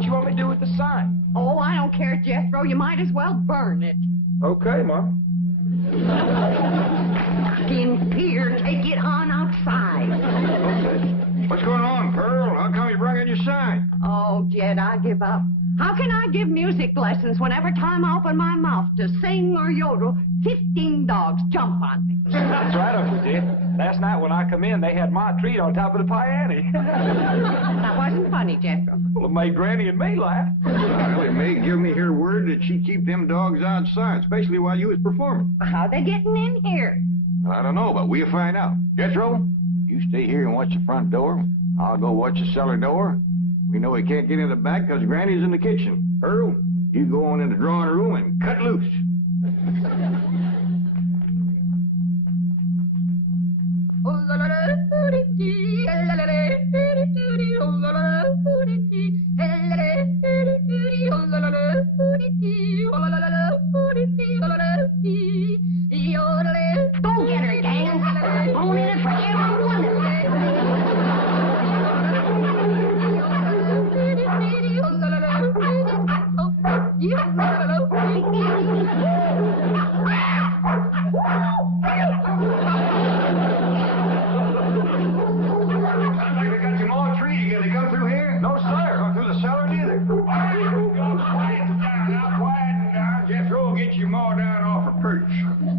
What you want me to do with the sign? Oh, I don't care, Jethro. You might as well burn it. Okay, Ma. In here, take it on outside. Okay. What's going on, Pearl? How come you brought in your sign? Oh, Jed, I give up. How can I give music lessons when every time I open my mouth to sing or yodel, 15 dogs jump on me? That's right, Uncle Jed. Last night when I come in, they had my treat on top of the piano. That wasn't funny, Jethro. Well, it made Granny and me laugh. Well, it may give me her word that she'd keep them dogs outside, especially while you was performing. How they getting in here? Well, I don't know, but we'll find out. Jethro, you stay here and watch the front door. I'll go watch the cellar door. We know he can't get in the back because Granny's in the kitchen. Pearl, you go on in the drawing room and cut loose. Go get her, gang. Phone in it for everyone. Sounds like they got some more trees again. They come through here? No, sir. Come through the cellar neither. Quiet down. Jethro will get you more down off a perch.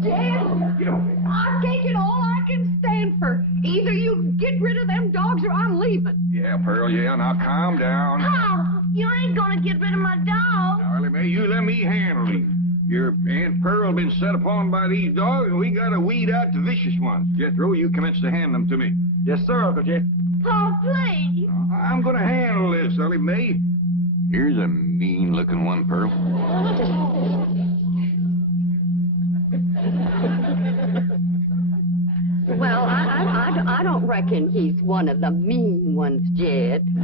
Jed, Get over there. I've taken all I can stand for. Either you get rid of them dogs or I'm leaving. Yeah, Pearl, yeah. Now calm down. Oh, you ain't gonna get rid of my dog. Now, Ellie Mae, you let me handle him. Your Aunt Pearl been set upon by these dogs, and we gotta weed out the vicious ones. Jethro, you commence to hand them to me. Yes, sir, Uncle Jed. Oh, please. I'm gonna handle this, Ellie Mae. Here's a mean-looking one, Pearl. Well, I don't reckon he's one of the mean ones, Jed. You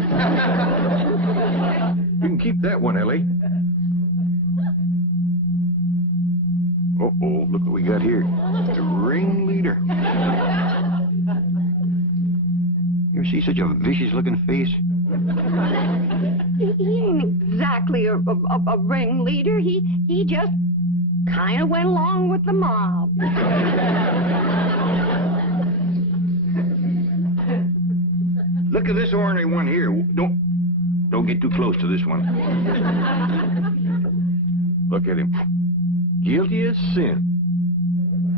can keep that one, Ellie. Uh-oh, look what we got here. The ringleader. You ever see such a vicious-looking face? He ain't exactly a ringleader. He just kind of went along with the mob. Look at this ornery one here. Don't get too close to this one. Look at him. Guilty as sin.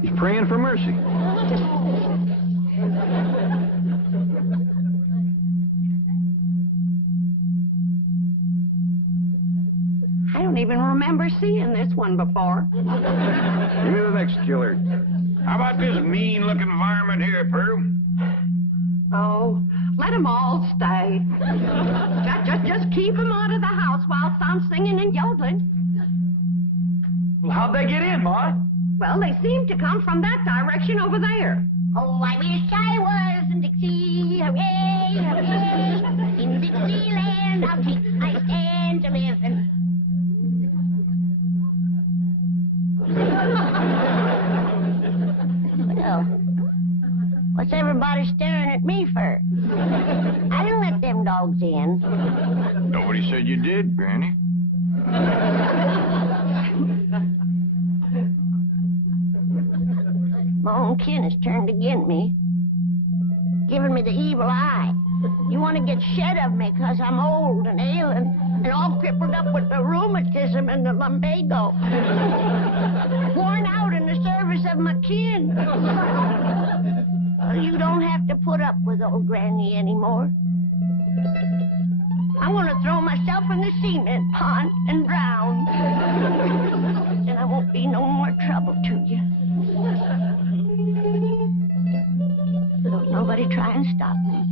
He's praying for mercy. I don't even remember seeing this one before. Give me the next killer. How about this mean-looking varmint here, Pearl? Oh, let them all stay. Just keep them out of the house whilst I'm singing and yodeling. Well, how'd they get in, Ma? Well, they seem to come from that direction over there. Oh, I wish I was in Dixie, hooray, hooray. In Dixieland, I'll take my stand to living. Well, what's everybody staring at me for? I didn't let them dogs in. Nobody said you did, Granny. My own kin has turned against me, giving me the evil eye. You want to get shed of me because I'm old and ailing and all crippled up with the rheumatism and the lumbago. Worn out in the service of my kin. Well, you don't have to put up with old Granny anymore. I want to throw myself in the cement pond and drown. Then I won't be no more trouble to you. Don't nobody try and stop me.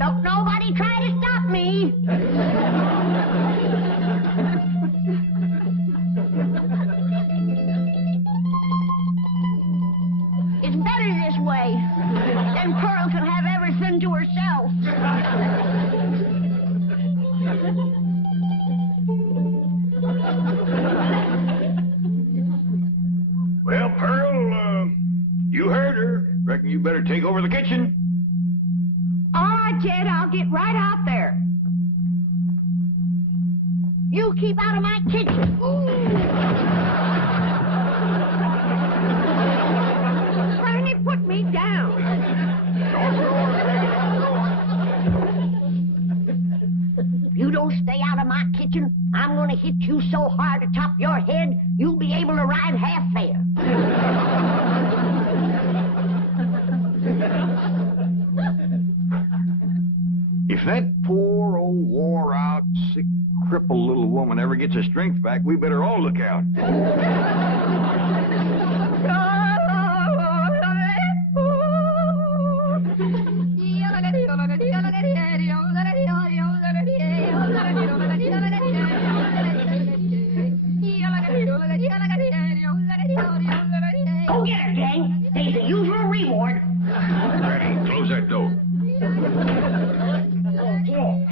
Don't nobody try to stop me. It's better this way. Then Pearl can have everything to herself. Well, Pearl, you heard her. Reckon you better take over the kitchen. All right, Jed, I'll get right out there. You keep out of my kitchen. Granny, put me down. If you don't stay out of my kitchen, I'm going to hit you so hard atop your head, you'll be able to ride half fair. If that poor old wore-out, sick, crippled little woman ever gets her strength back, we better all look out. Go get her, gang. There's the usual reward. Granny, close that door. Okay.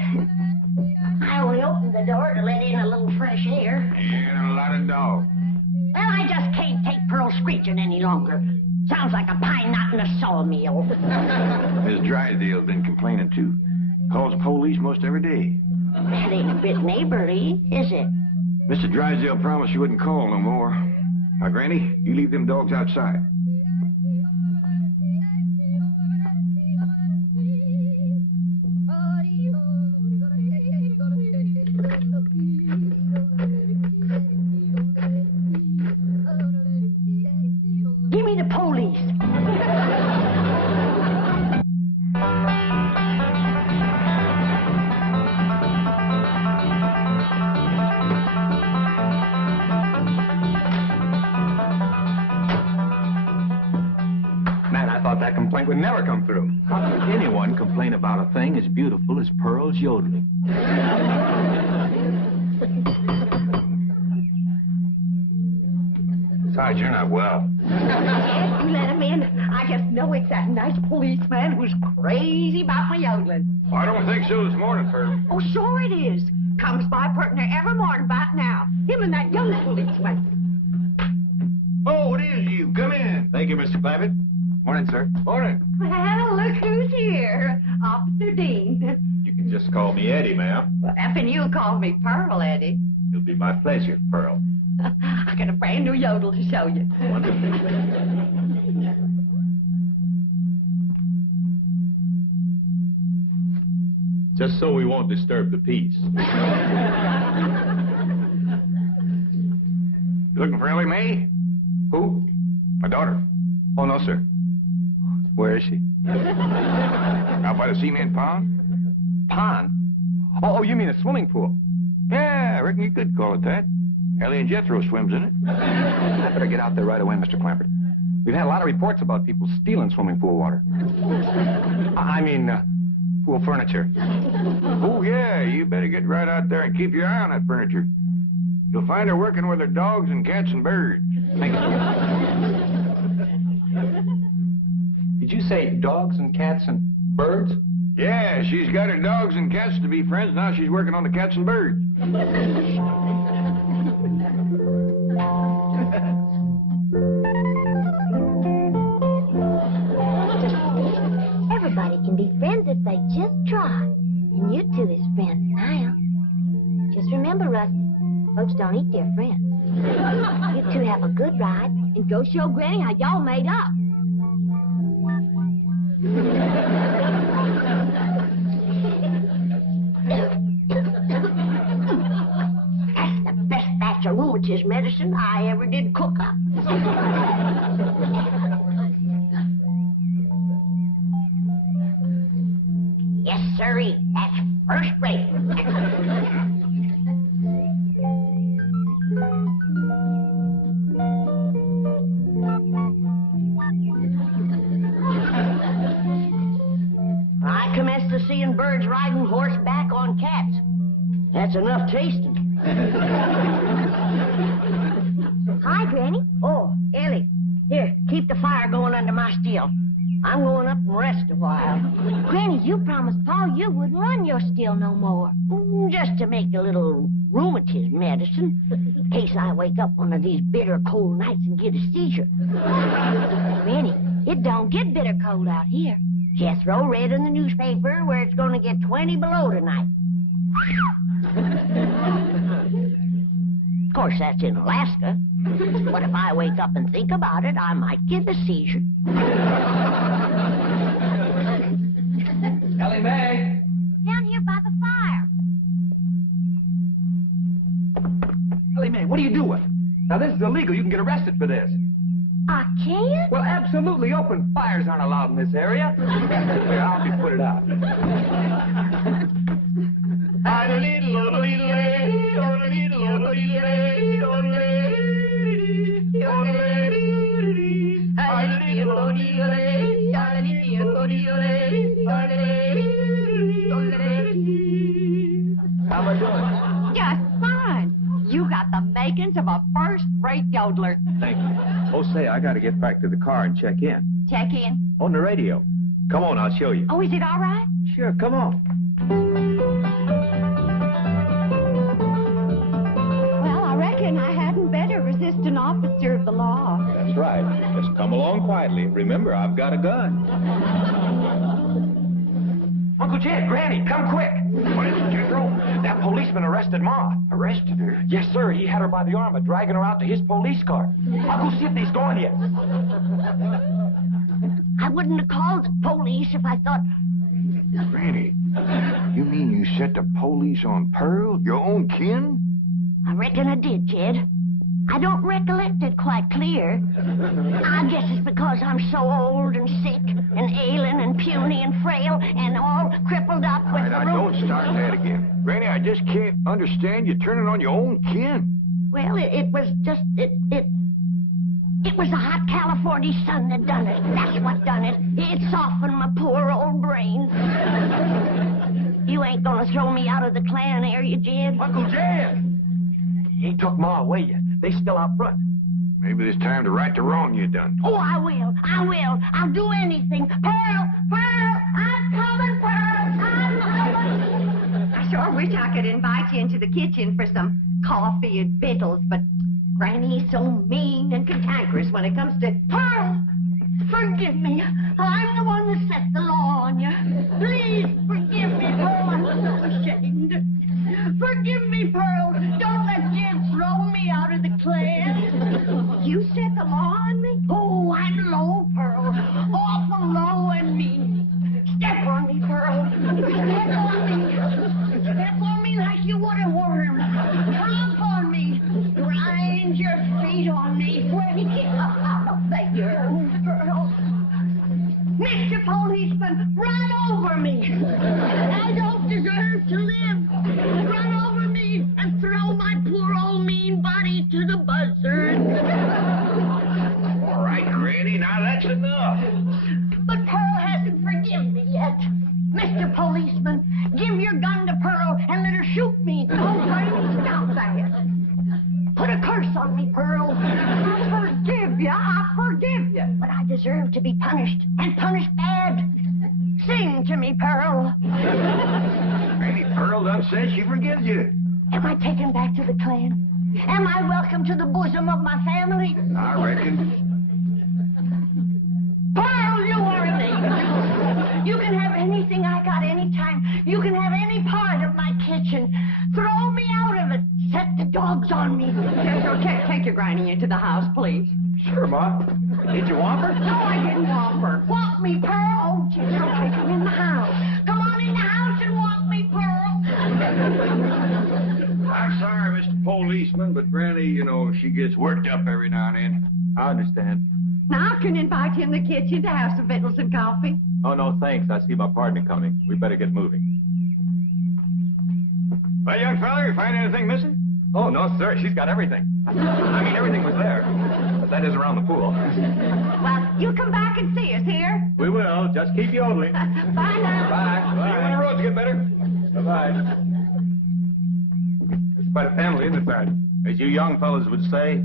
I only opened the door to let in a little fresh air. And a lot of dogs. Well, I just can't take Pearl screeching any longer. Sounds like a pine knot in a sawmill. Miss Drysdale's been complaining too. Calls the police most every day. That ain't a bit neighborly, is it? Mr. Drysdale promised she wouldn't call no more. Now, Granny, you leave them dogs outside. Give me the police. Man, I thought that complaint would never come through. How could anyone complain about a thing as beautiful as Pearl's yodeling? Besides, you're not well. Yes, you let him in. I just know it's that nice policeman who's crazy about my yodeling. I don't think so this morning, sir. Oh, sure it is. Comes by partner every morning about now. Him and that young policeman. Oh, it is you. Come in. Thank you, Mr. Clampett. Morning, sir. Morning. Well, look who's here. Officer Dean. You can just call me Eddie, ma'am. Well, effing you call me Pearl, Eddie. It'll be my pleasure, Pearl. I got a brand new yodel to show you. Wonderful. Just so we won't disturb the peace. You looking for Ellie Mae? Who? My daughter. Oh, no, sir. Where is she? Out by the cement pond? Pond? Oh, you mean a swimming pool? Yeah, I reckon you could call it that. Ellie and Jethro swims in it. I better get out there right away, Mr. Clampett. We've had a lot of reports about people stealing swimming pool water. I mean, pool furniture. Oh, yeah, you better get right out there and keep your eye on that furniture. You'll find her working with her dogs and cats and birds. Thank you. Did you say dogs and cats and birds? Yeah, she's got her dogs and cats to be friends. Now she's working on the cats and birds. Everybody can be friends if they just try. And you two is friends now. Just remember, Rusty, folks don't eat their friends. You two have a good ride and go show Granny how y'all made up. That's the best batch of rheumatism medicine I ever did cook up. Yes, sirree. That's first rate. I commenced to seeing birds riding horseback on cats. That's enough tasting. Hi, Granny. Oh, Ellie. Here, keep the fire going under my steel. I'm going up and rest a while. Granny, you promised Paul you wouldn't run your steel no more. Just to make a little rheumatism medicine, in case I wake up one of these bitter cold nights and get a seizure. Granny, it don't get bitter cold out here. Jethro read in the newspaper where it's going to get 20 below tonight. Of course, that's in Alaska. But if I wake up and think about it, I might get a seizure. Ellie Mae! Down here by the fire. Ellie Mae, what are you doing? Now, this is illegal. You can get arrested for this. I can't? Well, absolutely. Open fires aren't allowed in this area. Here, I'll help you put it out. How am I doing? Just fine. You got the makings of a first-rate yodeler. Thank you. Oh, say, I got to get back to the car and check in. Check in. On the radio. Come on, I'll show you. Oh, is it all right? Sure, come on. Well, I reckon I hadn't better resist an officer of the law. That's right. Just come along quietly. Remember, I've got a gun. Uncle Jed, Granny, come quick. What is it, Jethro? That policeman arrested Ma. Arrested her? Yes, sir. He had her by the arm and dragging her out to his police car. I'll go see if he's gone yet. I wouldn't have called the police if I thought... Granny, you mean you set the police on Pearl, your own kin? I reckon I did, Jed. I don't recollect it quite clear. I guess it's because I'm so old and sick and ailing and puny and frail and all crippled up with the Now, don't start that again. Granny, I just can't understand you turning on your own kin. Well, it was just... It was the hot California sun that done it. That's what done it. It softened my poor old brain. You ain't gonna throw me out of the clan, are you, Jed? Uncle Jed! He took Ma away yet. They still out front. Maybe it's time to right the wrong you done. Oh, I will. I'll do anything. Pearl! I'm coming, Pearl! I'm coming! I sure wish I could invite you into the kitchen for some coffee and victuals, but Granny's so mean and cantankerous when it comes to... Pearl! Forgive me. I'm the one that set the law on you. Please forgive me, Pearl. I'm so ashamed. Forgive me, Pearl. Don't let Jed throw me out of the clan. You set the law on me? Oh, I'm low, Pearl. Awful low and mean. Step on me, Pearl. Step on me. Step on me like you would a worm. Tromp on me. Grind your feet on me. I'll beg you, Pearl. Mr. Policeman, run over me. I don't deserve to live. Run over me and throw my poor old mean body to the buzzard. All right, Granny, now that's enough. But Pearl hasn't forgiven me yet. Mr. Policeman, give your gun to Pearl and let her shoot me. Oh, Granny, stop that. Put a curse on me, Pearl. I forgive you. But I deserve to be punished, and punished bad. Sing to me, Pearl. Granny, Pearl done said she forgives you. Am I taken back to the clan? Am I welcome to the bosom of my family? I reckon. Pearl, you are an angel. You can have anything I got anytime. You can have any part of my kitchen. Throw me out of it. Set the dogs on me. Take your Granny into the house, please. Sure, Ma. Did you want her? No, I didn't want her. Walk me, Pearl. Oh, just take her in the house. Come on in the house and walk me, Pearl. I'm sorry, Mr. Policeman, but Granny, you know, she gets worked up every now and then. I understand. Now I can invite you in the kitchen to have some victuals and coffee. Oh, no, thanks. I see my partner coming. We better get moving. Well, young fella, you find anything missing? Oh, no, sir. She's got everything. I mean, everything was there. But that is around the pool. Well, you come back and see us here. We will. Just keep yodeling. Bye now. Bye. See you when the roads get better. Bye-bye. It's quite a family, isn't it, Barrett? As you young fellas would say,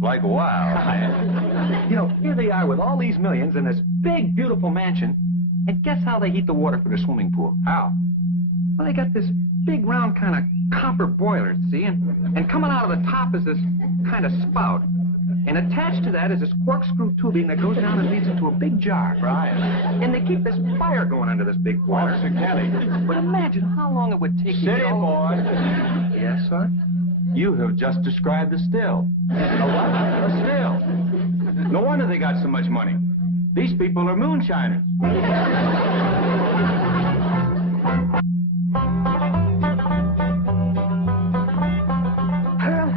like wow. You know, here they are with all these millions in this big, beautiful mansion. And guess how they heat the water for their swimming pool? How? Well, they got this big, round kind of copper boiler, see? And coming out of the top is this kind of spout. And attached to that is this corkscrew tubing that goes down and leads into a big jar. Right. And they keep this fire going under this big boiler. Officer Kelly. But imagine how long it would take you to City boy. Yes, sir? You have just described a still. A what? A still. No wonder they got so much money. These people are moonshiners. Pearl,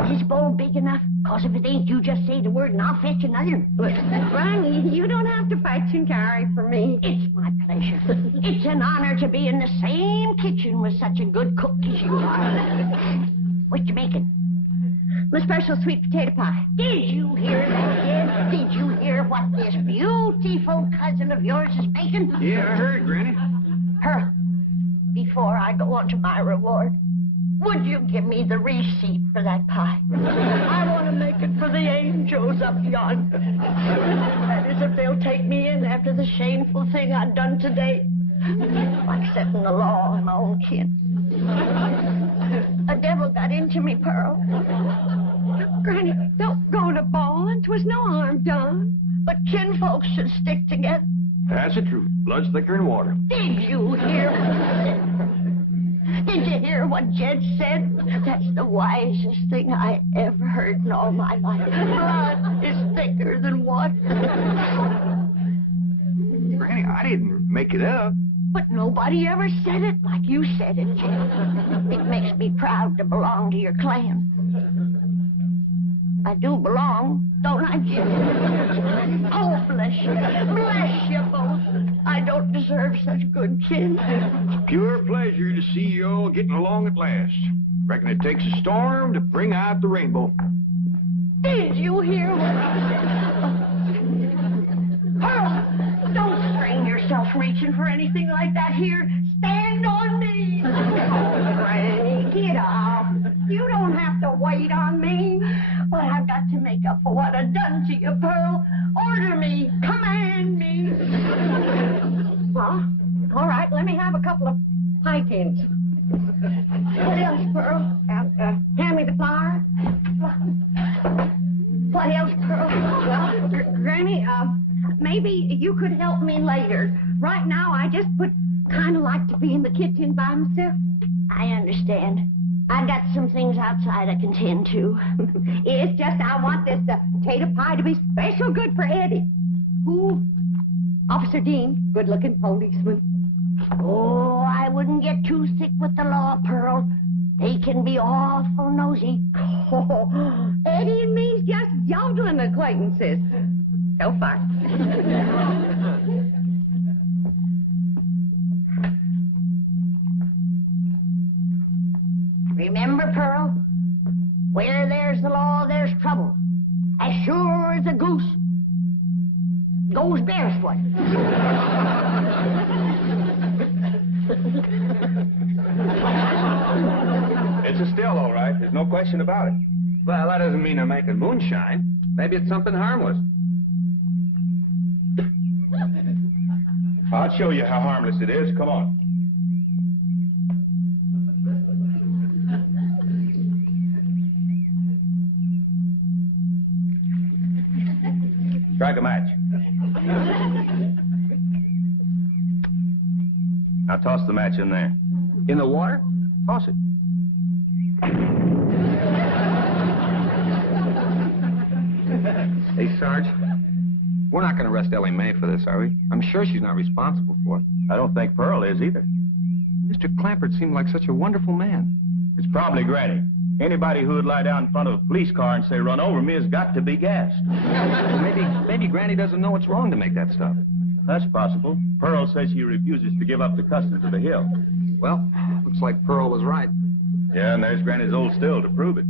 is this bowl big enough? Because if it ain't, you just say the word and I'll fetch another. Granny, you don't have to fetch and carry for me. It's my pleasure. It's an honor to be in the same kitchen with such a good cook as you are. What you making? My special sweet potato pie. Did you hear that, Jed? Did you hear what this beautiful cousin of yours is making? Yeah, I heard, Granny. Pearl, before I go on to my reward, would you give me the receipt for that pie? I want to make it for the angels up yonder. That is, if they'll take me in after the shameful thing I've done today. Like setting the law on my own kin. A devil got into me, Pearl. Granny, don't go to bawling. 'Twas no harm done. But kinfolks should stick together. That's the truth. Blood's thicker than water. Did you hear what he said? Did you hear what Jed said? That's the wisest thing I ever heard in all my life. Blood is thicker than water. Granny, I didn't make it up. But nobody ever said it like you said it, Jed. It makes me proud to belong to your clan. I do belong, don't I, Jed? Oh, bless you. Bless you both. I don't deserve such good kin. Pure pleasure to see you all getting along at last. Reckon it takes a storm to bring out the rainbow. Did you hear what I said? Pearl, don't strain yourself reaching for anything like that here. Stand on me. Oh, Granny, get off. You don't have to wait on me. But I've got to make up for what I've done to you, Pearl. Order me. Command me. Huh? All right, let me have a couple of pie tins. What else, Pearl? Hand me the flour. What else, Pearl? Well, Granny, maybe you could help me later. Right now, I just would kind of like to be in the kitchen by myself. I understand. I got some things outside I can tend to. It's just I want this potato pie to be special good for Eddie. Who? Officer Dean, good-looking policeman. Oh, I wouldn't get too thick with the law, Pearl. They can be awful nosy. Oh, Eddie and me's just yodeling acquaintances. So far. Remember, Pearl, where there's the law, there's trouble. As sure as a goose goes barefoot. It's a still, all right. There's no question about it. Well, that doesn't mean they're making moonshine. Maybe it's something harmless. I'll show you how harmless it is. Come on. Strike a match. Now toss the match in there. In the water? Toss it. Hey, Sarge, we're not going to arrest Ellie Mae for this, are we? I'm sure she's not responsible for it. I don't think Pearl is either. Mr. Clampert seemed like such a wonderful man. It's probably Granny. Anybody who would lie down in front of a police car and say, "Run over me," has got to be gassed. Maybe Granny doesn't know it's wrong to make that stuff. That's possible. Pearl says she refuses to give up the customs of the hill. Well, looks like Pearl was right. Yeah, and there's Granny's old still to prove it.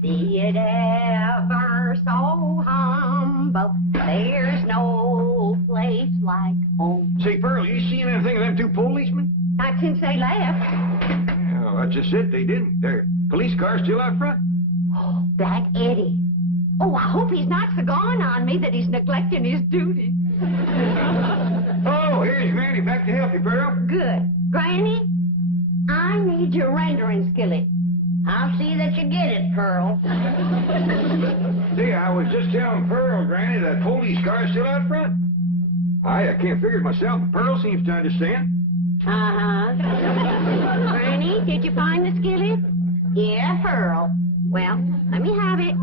Be it ever so humble, there's no place like home. Say, Pearl, you seen anything of them two policemen? Not since they left. Yeah, that's just it. They didn't. Their police car's still out front. Oh, Black Eddie. Oh, I hope he's not so gone on me that he's neglecting his duty. Granny, back to help you, Pearl. Good. Granny, I need your rendering skillet. I'll see that you get it, Pearl. See, I was just telling Pearl, Granny, that police car's still out front. I can't figure it myself, but Pearl seems to understand. Uh-huh. Granny, did you find the skillet? Yeah, Pearl. Well, let me have it.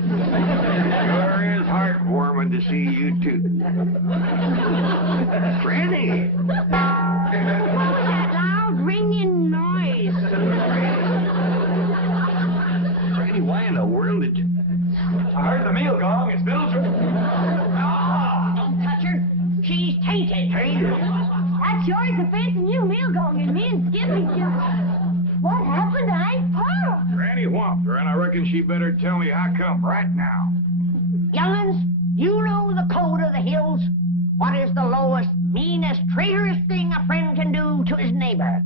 Sure is heartwarming to see you, too. Granny! What was that loud ringing noise? Granny, why in the world did you... I heard the meal gong. It's Mildred. Oh, don't touch her. She's tainted. That's yours offending you, meal going, and me and Skippy just... What happened? I ain't Pearl. Granny whomped her, and I reckon she better tell me how come right now. Young'uns, you know the code of the hills. What is the lowest, meanest, traitorous thing a friend can do to his neighbor?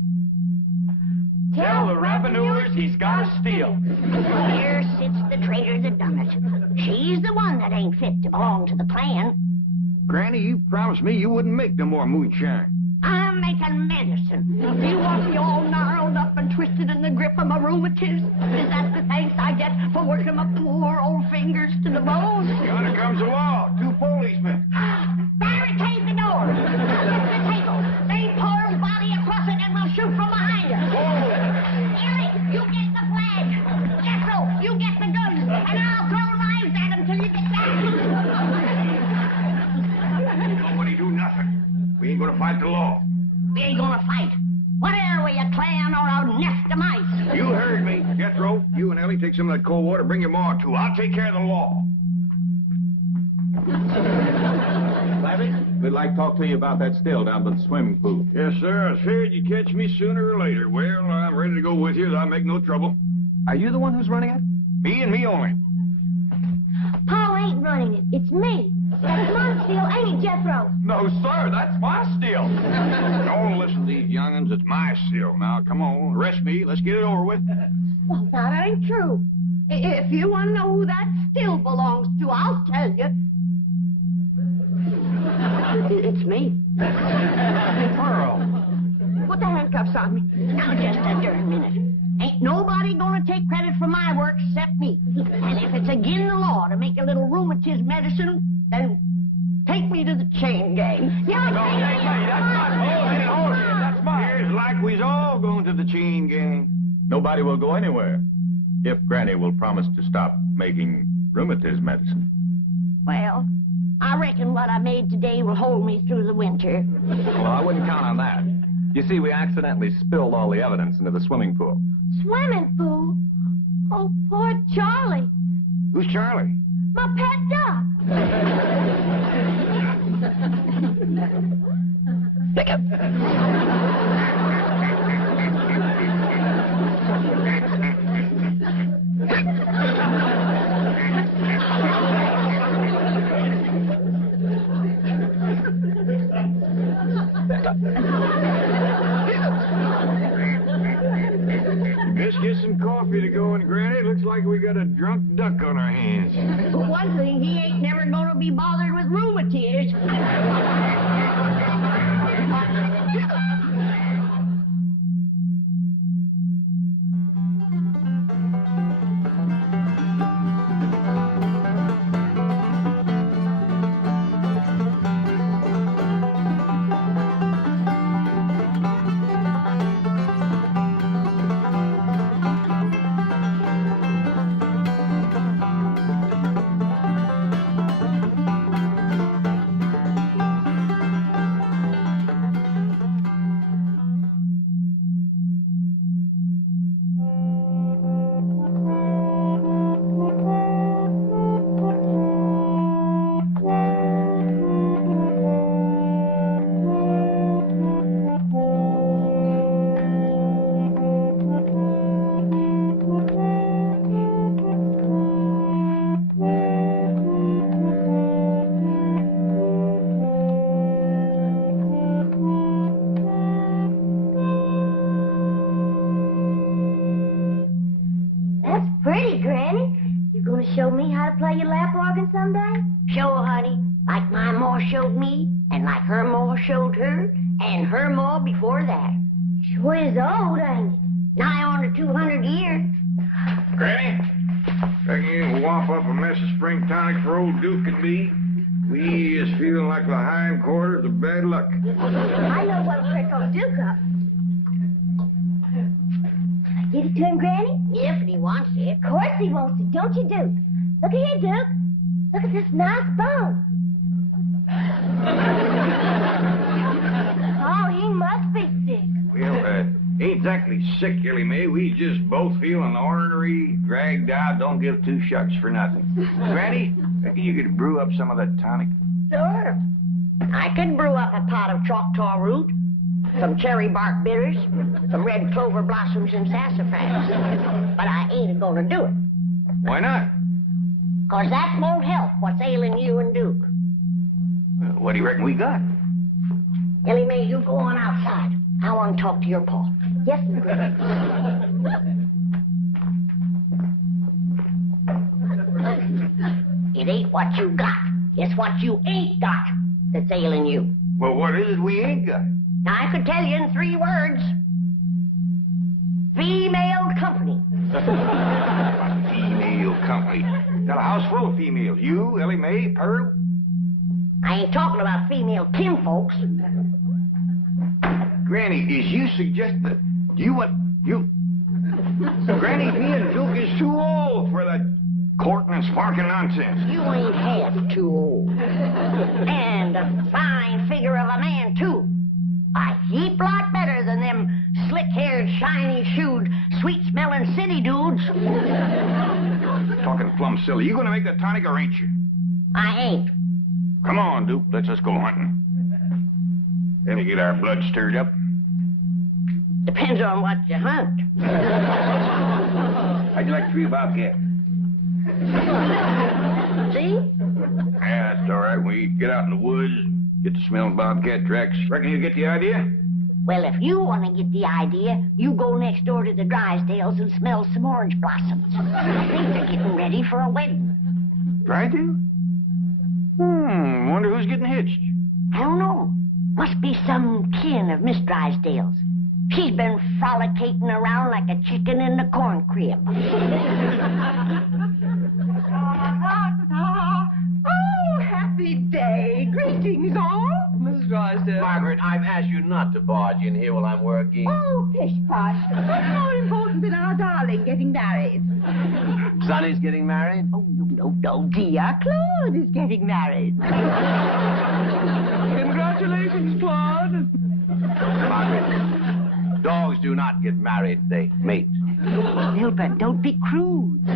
Tell the revenuers he's got to steal. Here sits the traitor that done it. She's the one that ain't fit to belong to the clan. Granny, you promised me you wouldn't make no more moonshine. I'm making medicine. You want me all gnarled up and twisted in the grip of my rheumatism? Is that the thanks I get for working my poor old fingers to the bone? Yonder comes the law. 2 policemen. Barricade the door. Get the table. Lay Pearl's body across it and we'll shoot from behind her. Ellie, you get the flag. Jethro, you get the guns. And I'll throw knives at him till you get back. Nobody do nothing. We ain't gonna fight the law. We ain't gonna fight. What are we, a clan or a nest of mice? You heard me. Jethro, you and Ellie take some of that cold water. Bring your ma, too. I'll take care of the law. Savvy, we'd like to talk to you about that still down by the swimming pool. Yes, sir. I was feared you'd catch me sooner or later. Well, I'm ready to go with you. I'll make no trouble. Are you the one who's running it? Me and me only. Paul ain't running it. It's me. That's my steal, ain't it, Jethro? No, sir, that's my still. Don't listen to these young'uns. It's my still. Now, come on. Arrest me. Let's get it over with. Well, that ain't true. If you want to know who that still belongs to, I'll tell you. It's me. Pearl. Put the handcuffs on me. Now, just a darn minute. Ain't nobody gonna take credit for my work except me. And if it's against the law to make a little rheumatism medicine, then take me to the chain gang. That's mine. Here's like we's all going to the chain gang. Nobody will go anywhere if Granny will promise to stop making rheumatism medicine. Well, I reckon what I made today will hold me through the winter. Well, I wouldn't count on that. You see, we accidentally spilled all the evidence into the swimming pool. Swimming pool? Oh, poor Charlie. Who's Charlie? My pet duck. Let's get some coffee to go in, Granny. Looks like we got a drunk duck on our hands. For one thing, he ain't never gonna be bothered with rheumatiz. Pretty, Granny. You gonna show me how to play your lap organ someday? Show, honey, like my ma showed me. And like her ma showed her, and her ma before that. Sure is old, ain't it? Nigh on to 200 years. Granny, reckon you can whop up a mess of spring tonic for old Duke and me? We is feeling like the hindquarters of bad luck. I know what'll trick old Duke up. Give it to him, Granny? If he wants it. Of course he wants it, don't you, Duke? Look here, Duke. Look at this nice bone. Oh, he must be sick. Well, ain't exactly sick, Ellie Mae. We just both feeling ornery, dragged out, don't give two shucks for nothing. Granny, reckon you could brew up some of that tonic? Sure. I could brew up a pot of Choctaw root, some cherry bark bitters, some red clover blossoms and sassafras. But I ain't gonna do it. Why not? 'Cause that won't help what's ailing you and Duke. What do you reckon we got? Ellie Mae, you go on outside. I want to talk to your pa. Yes, sir, Granny. It ain't what you got. It's what you ain't got that's ailing you. Well, what is it we ain't got? Now, I could tell you in 3 words. Female company. Female company. Got a house full of females. You, Ellie Mae, Pearl. I ain't talking about female kinfolks. Granny, is you suggest that you want... You... Granny, me and Duke is too old for that courting and sparking nonsense. You ain't half too old. And a fine figure of a man, too. A heap lot better than them slick-haired, shiny-shoed, sweet-smelling city dudes. Talking plumb silly. You gonna make the tonic or ain't you? I ain't. Come on, Duke. Let's just go hunting. Then we get our blood stirred up. Depends on what you hunt. How'd you like to treat a bobcat? See? Yeah, that's all right. We get out in the woods, get to smelling bobcat tracks. Reckon you get the idea? Well, if you want to get the idea, you go next door to the Drysdales and smell some orange blossoms. I think they're getting ready for a wedding. Drysdale? Wonder who's getting hitched. I don't know. Must be some kin of Miss Drysdale's. She's been frolicking around like a chicken in the corn crib. Oh, happy day. Greetings, all. Miss Drysdale. Margaret, I've asked you not to barge in here while I'm working. Oh, pish-posh. What's more important than our darling getting married? Sonny's getting married? Oh, no, dear. Claude is getting married. Congratulations, Claude. Margaret, dogs do not get married, they mate. Wilbur, don't be crude. I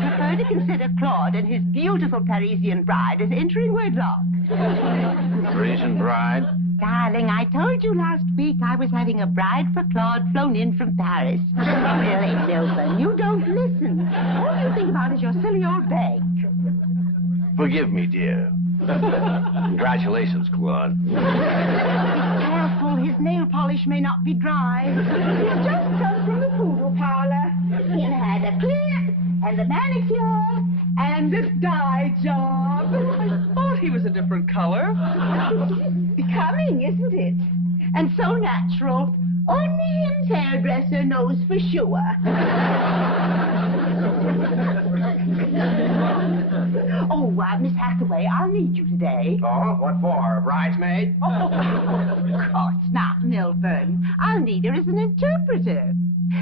prefer to consider Claude and his beautiful Parisian bride as entering wedlock. Parisian bride? Darling, I told you last week I was having a bride for Claude flown in from Paris. Really, Wilbur, you don't listen. All you think about is your silly old bag. Forgive me, dear. Congratulations, Claude. Be careful, his nail polish may not be dry. He's just come from the poodle parlor. He had a clip and a manicure and a dye job. I thought he was a different color. Becoming, isn't it? And so natural. Only his hairdresser knows for sure. Oh, Miss Hathaway, I'll need you today. Oh, what for? A bridesmaid? Oh, of course not, Milburn. I'll need her as an interpreter.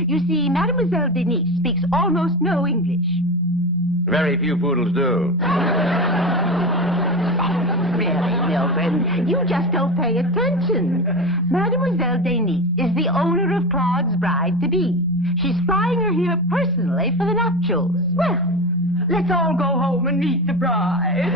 You see, Mademoiselle Denise speaks almost no English. Very few poodles do. Really, Milburn, you just don't pay attention. Mademoiselle Denise is the owner of Claude's bride-to-be. She's flying her here personally for the nuptials. Well, let's all go home and meet the bride.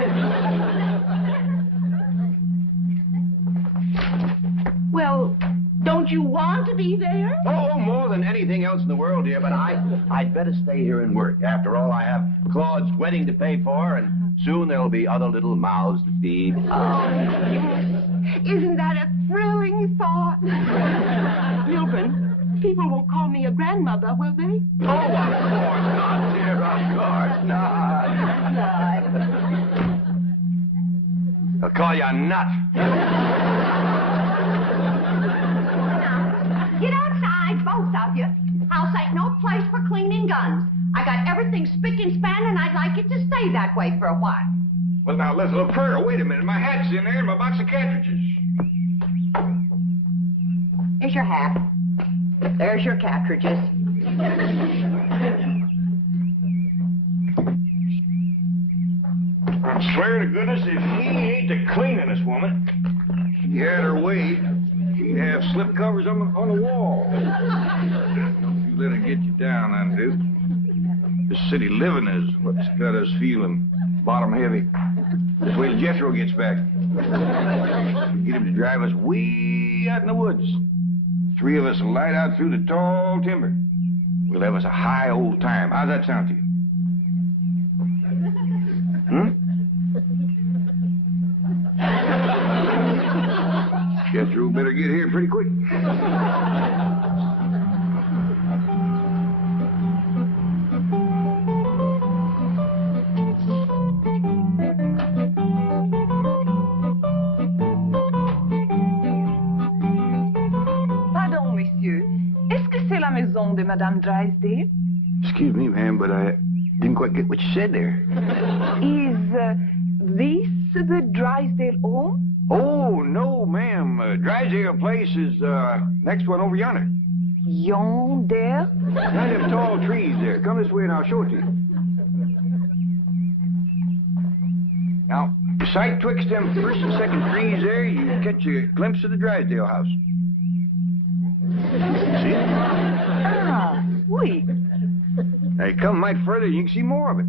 Well, don't you want to be there? Oh, more than anything else in the world, dear, but I'd better stay here and work. After all, I have Claude's wedding to pay for, and soon there'll be other little mouths to feed. Oh, yes. Isn't that a thrilling thought? Milburn, people won't call me a grandmother, will they? Oh, of course not, dear, of course not. I'll call you a nut. Now, get outside, both of you. House ain't no place for cleaning guns. I got everything spick and span, and I'd like it to stay that way for a while. Well, now, listen, little Pearl, wait a minute. My hat's in there and my box of cartridges. Here's your hat. There's your cartridges. I swear to goodness, if he ain't the cleaningest woman, she had her way, she'd have slip covers on the wall. Don't you let her get you down, then, Duke. This city living is what's got us feeling bottom heavy. Just wait till Jethro gets back. Get him to drive us way out in the woods. 3 of us will light out through the tall timber. We'll have us a high old time. How's that sound to you? Jethro better get here pretty quick. Pardon, monsieur. Est-ce que c'est la maison de Madame Drysdale? Excuse me, ma'am, but I didn't quite get what you said there. Is this the Drysdale home? Oh, no, ma'am. Drysdale Place is, next one over yonder. Yonder? Behind them tall trees there. Come this way and I'll show it to you. Now, sight twixt them first and second trees there, you catch a glimpse of the Drysdale house. See it? Ah, oui. Now, you come a mite further, you can see more of it.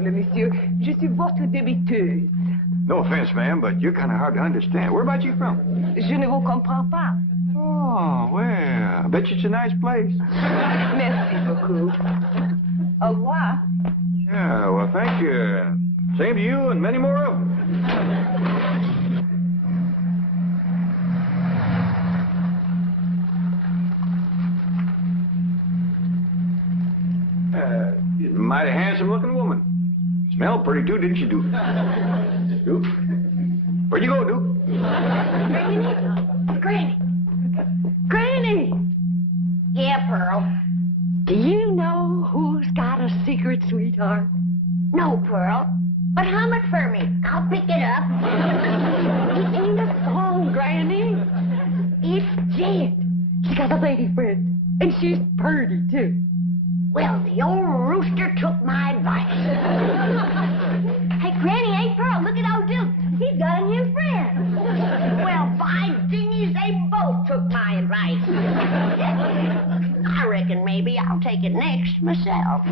Monsieur, je suis votre débiteuse. No offense, ma'am, but you're kind of hard to understand. Where about you from? Je ne vous comprends pas. Oh, well, I bet you it's a nice place. Merci beaucoup. Au revoir. Yeah, well, thank you. Same to you and many more of them. She's a mighty handsome-looking woman. Smelled pretty, too, didn't you, Duke? Duke? Where'd you go, Duke? Granny! Granny! Yeah, Pearl. Do you know who's got a secret sweetheart? No, Pearl. But hum it for me. I'll pick it up. It ain't a song, Granny. It's Jed. She's got a lady friend. And she's pretty, too. Well, the old rooster took my advice. Hey, Granny, hey, Pearl, look at old Duke. He's got a new friend. Well, by dingies, they both took my advice. I reckon maybe I'll take it next myself.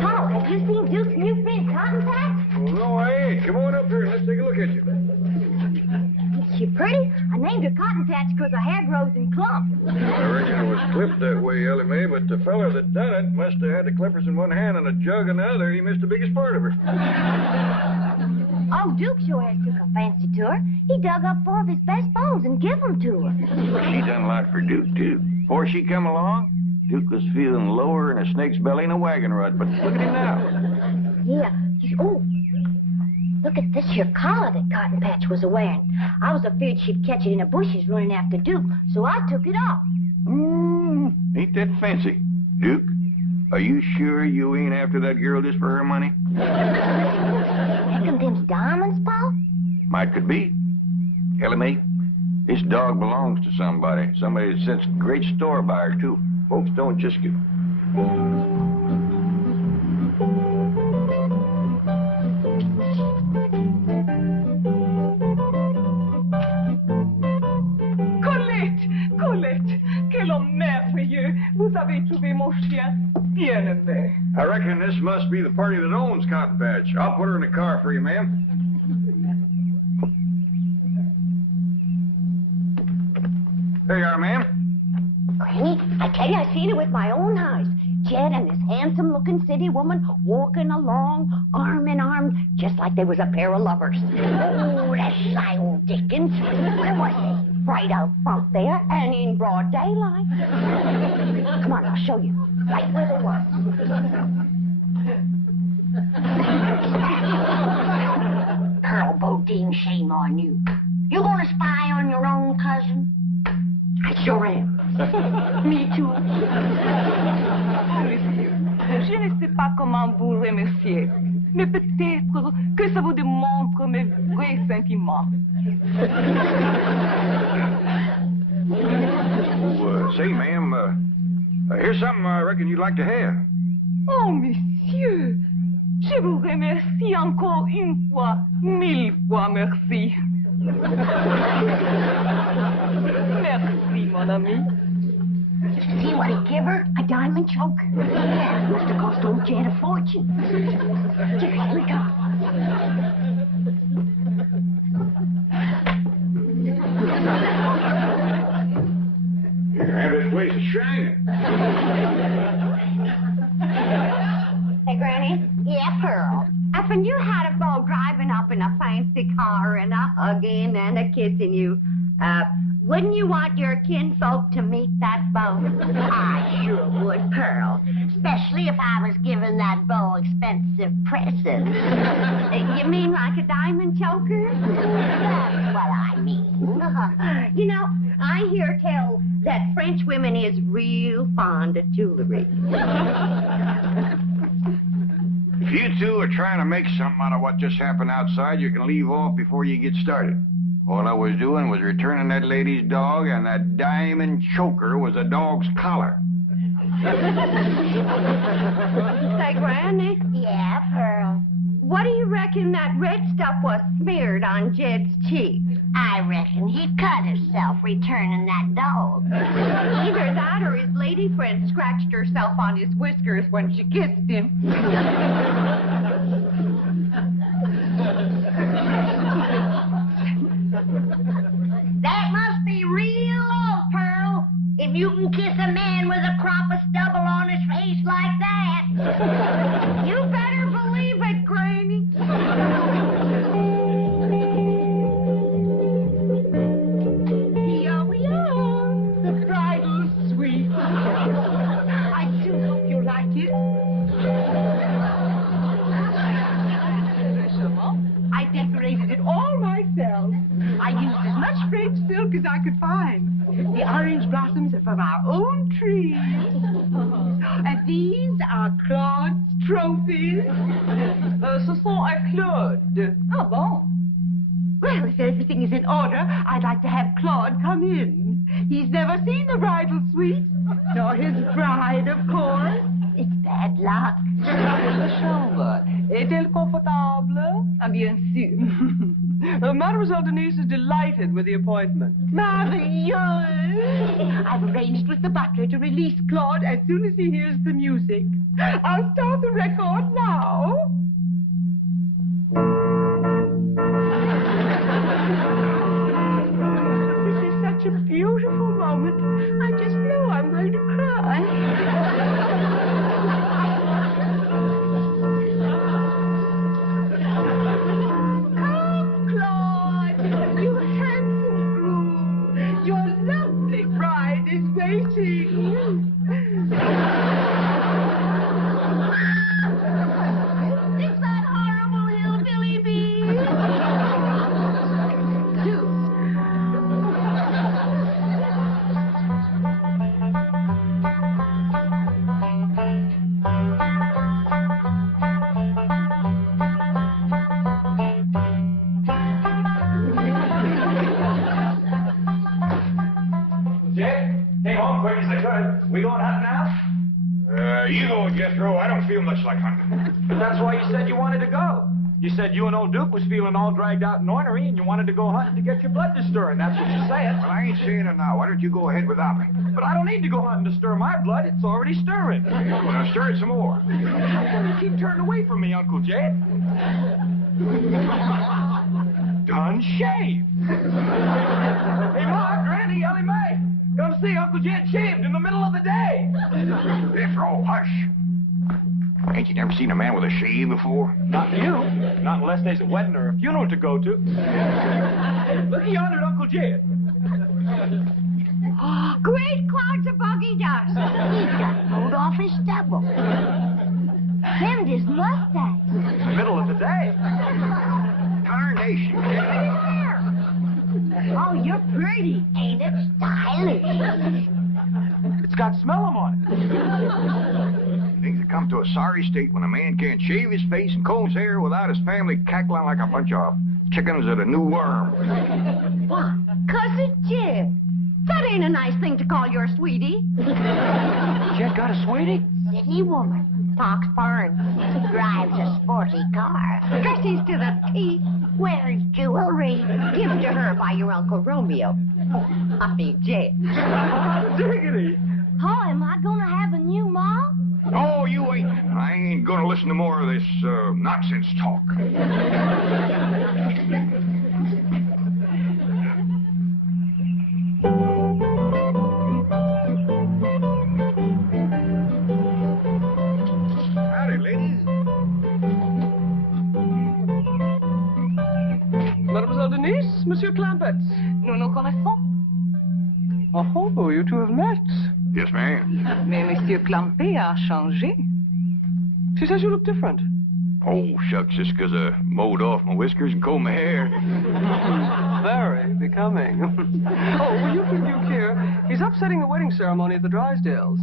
Paul, have you seen Duke's new friend, Cotton Patch? Well, no, I ain't. Come on up here and let's take a look at you. Is she pretty? I named her Cotton Patch because her hair grows in clumps. I reckon it was clipped that way, Ellie Mae, but the feller that done it must have had the clippers in one hand and a jug in the other. He missed the biggest part of her. Oh, Duke sure has took a fancy to her. He dug up 4 of his best bones and give them to her. She done a lot for Duke, too. Before she come along, Duke was feeling lower than a snake's belly in a wagon rut, but look at him now. Yeah. Oh, look at this here collar that Cotton Patch was a-wearing. I was afraid she'd catch it in the bushes running after Duke, so I took it off. Ain't that fancy. Duke, are you sure you ain't after that girl just for her money? Reckon them's diamonds, Paul? Might could be. Ellie Mae, this dog belongs to somebody. Somebody that sets great store by her, too. Folks don't just get... Colette, quel homme merveilleux. Vous avez trouvé mon chien. Bien-aimé. I reckon this must be the party that owns Cotton Patch. I'll put her in the car for you, ma'am. There you are, ma'am. Granny, I tell you, I seen it with my own eyes. Jed and this handsome-looking city woman walking along, arm in arm, just like they was a pair of lovers. Oh, that sly old Dickens. Where was they? Right out front there and in broad daylight. Come on, I'll show you. Right where they was. Pearl Bodine, shame on you. You gonna spy on your own cousin? I sure am. Me too. Monsieur, je ne sais pas comment vous remercier, mais peut-être que ça vous démontre mes vrais sentiments. Say, ma'am, here's something I reckon you'd like to have. Oh, monsieur, je vous remercie encore une fois, 1000 fois merci. Merci, mon ami. See what he gave her? A diamond choker. Yeah, must have cost old Jed a fortune. Here we go. Man, this place is shining. Hey, Granny. Yeah, Pearl. When you had a beau driving up in a fancy car and a hugging and a kissing you, wouldn't you want your kinfolk to meet that beau? I sure would, Pearl. Especially if I was giving that beau expensive presents. You mean like a diamond choker? That's what I mean. You know, I hear tell that French women is real fond of jewelry. If you two are trying to make something out of what just happened outside, you can leave off before you get started. All I was doing was returning that lady's dog, and that diamond choker was a dog's collar. Say, Granny, Yeah, Pearl. what do you reckon that red stuff was smeared on Jed's cheek? I reckon he cut himself returning that dog. Either that or his lady friend scratched herself on his whiskers when she kissed him. That must be real love, Pearl. If you can kiss a man with a crop of stubble on his face like that. You better believe it, Granny. Here we are, the bridal suite. I do hope you like it. I decorated it all myself. I used as much French silk as I could find. The orange blossoms are from our own tree. And these are Claude's trophies. Ce sont à Claude. Ah bon? Well, if everything is in order, I'd like to have Claude come in. He's never seen the bridal suite, nor his bride, of course. It's bad luck. La chambre est-elle confortable? Ah, bien sûr. Mademoiselle Denise is delighted with the appointment. Marvelous! I've arranged with the butler to release Claude as soon as he hears the music. I'll start the record now. This is such a beautiful moment. I just know I'm going to cry. Come, Claude, you handsome groom. Your lovely bride is waiting. Is that horrible hillbilly bee? Jed, came home quick as I could. We going out now? You go, Jethro. I don't feel much like hunting. But that's why you said you wanted to go. You said you and old Duke was feeling all dragged out and ornery, and you wanted to go hunting to get your blood to stirring. That's what you said. Well, I ain't saying it now. Why don't you go ahead without me? But I don't need to go hunting to stir my blood. It's already stirring. Well, now stir it some more. How do you keep turning away from me, Uncle Jed? Done shaved. Hey, Ma, Granny, Ellie Mae, come see Uncle Jed shaved in the middle of the day. Jethro, hush. Ain't you never seen a man with a shave before? Not you. Not unless there's a wedding or a funeral to go to. Look yonder at Uncle Jed. Oh, great clouds of buggy dust. He's got mowed off his stubble. Trimmed his mustache. In the middle of the day. Tarnation. Oh, you're pretty. Ain't it stylish? It's got smell on it. Things have come to a sorry state when a man can't shave his face and comb his hair without his family cackling like a bunch of chickens at a new worm. Why, Cousin Jed, that ain't a nice thing to call your sweetie. Jed got a sweetie? City woman. Talks foreign. Drives a sporty car. Dresses to the teeth. Wears jewelry. Given to her by your Uncle Romeo. Puppy Jed. Diggity. Oh, am I gonna have a new mom? Oh, you wait. I ain't gonna listen to more of this nonsense talk. Howdy, ladies. Mademoiselle Denise, Monsieur Clampett. Nous nous connaissons. Oh, you two have met. Yes, ma'am. Mais Monsieur Clampet a changé. She says you look different. Oh, shucks, just 'cause I mowed off my whiskers and combed my hair. Very becoming. Oh, will you keep Duke here? He's upsetting the wedding ceremony at the Drysdales.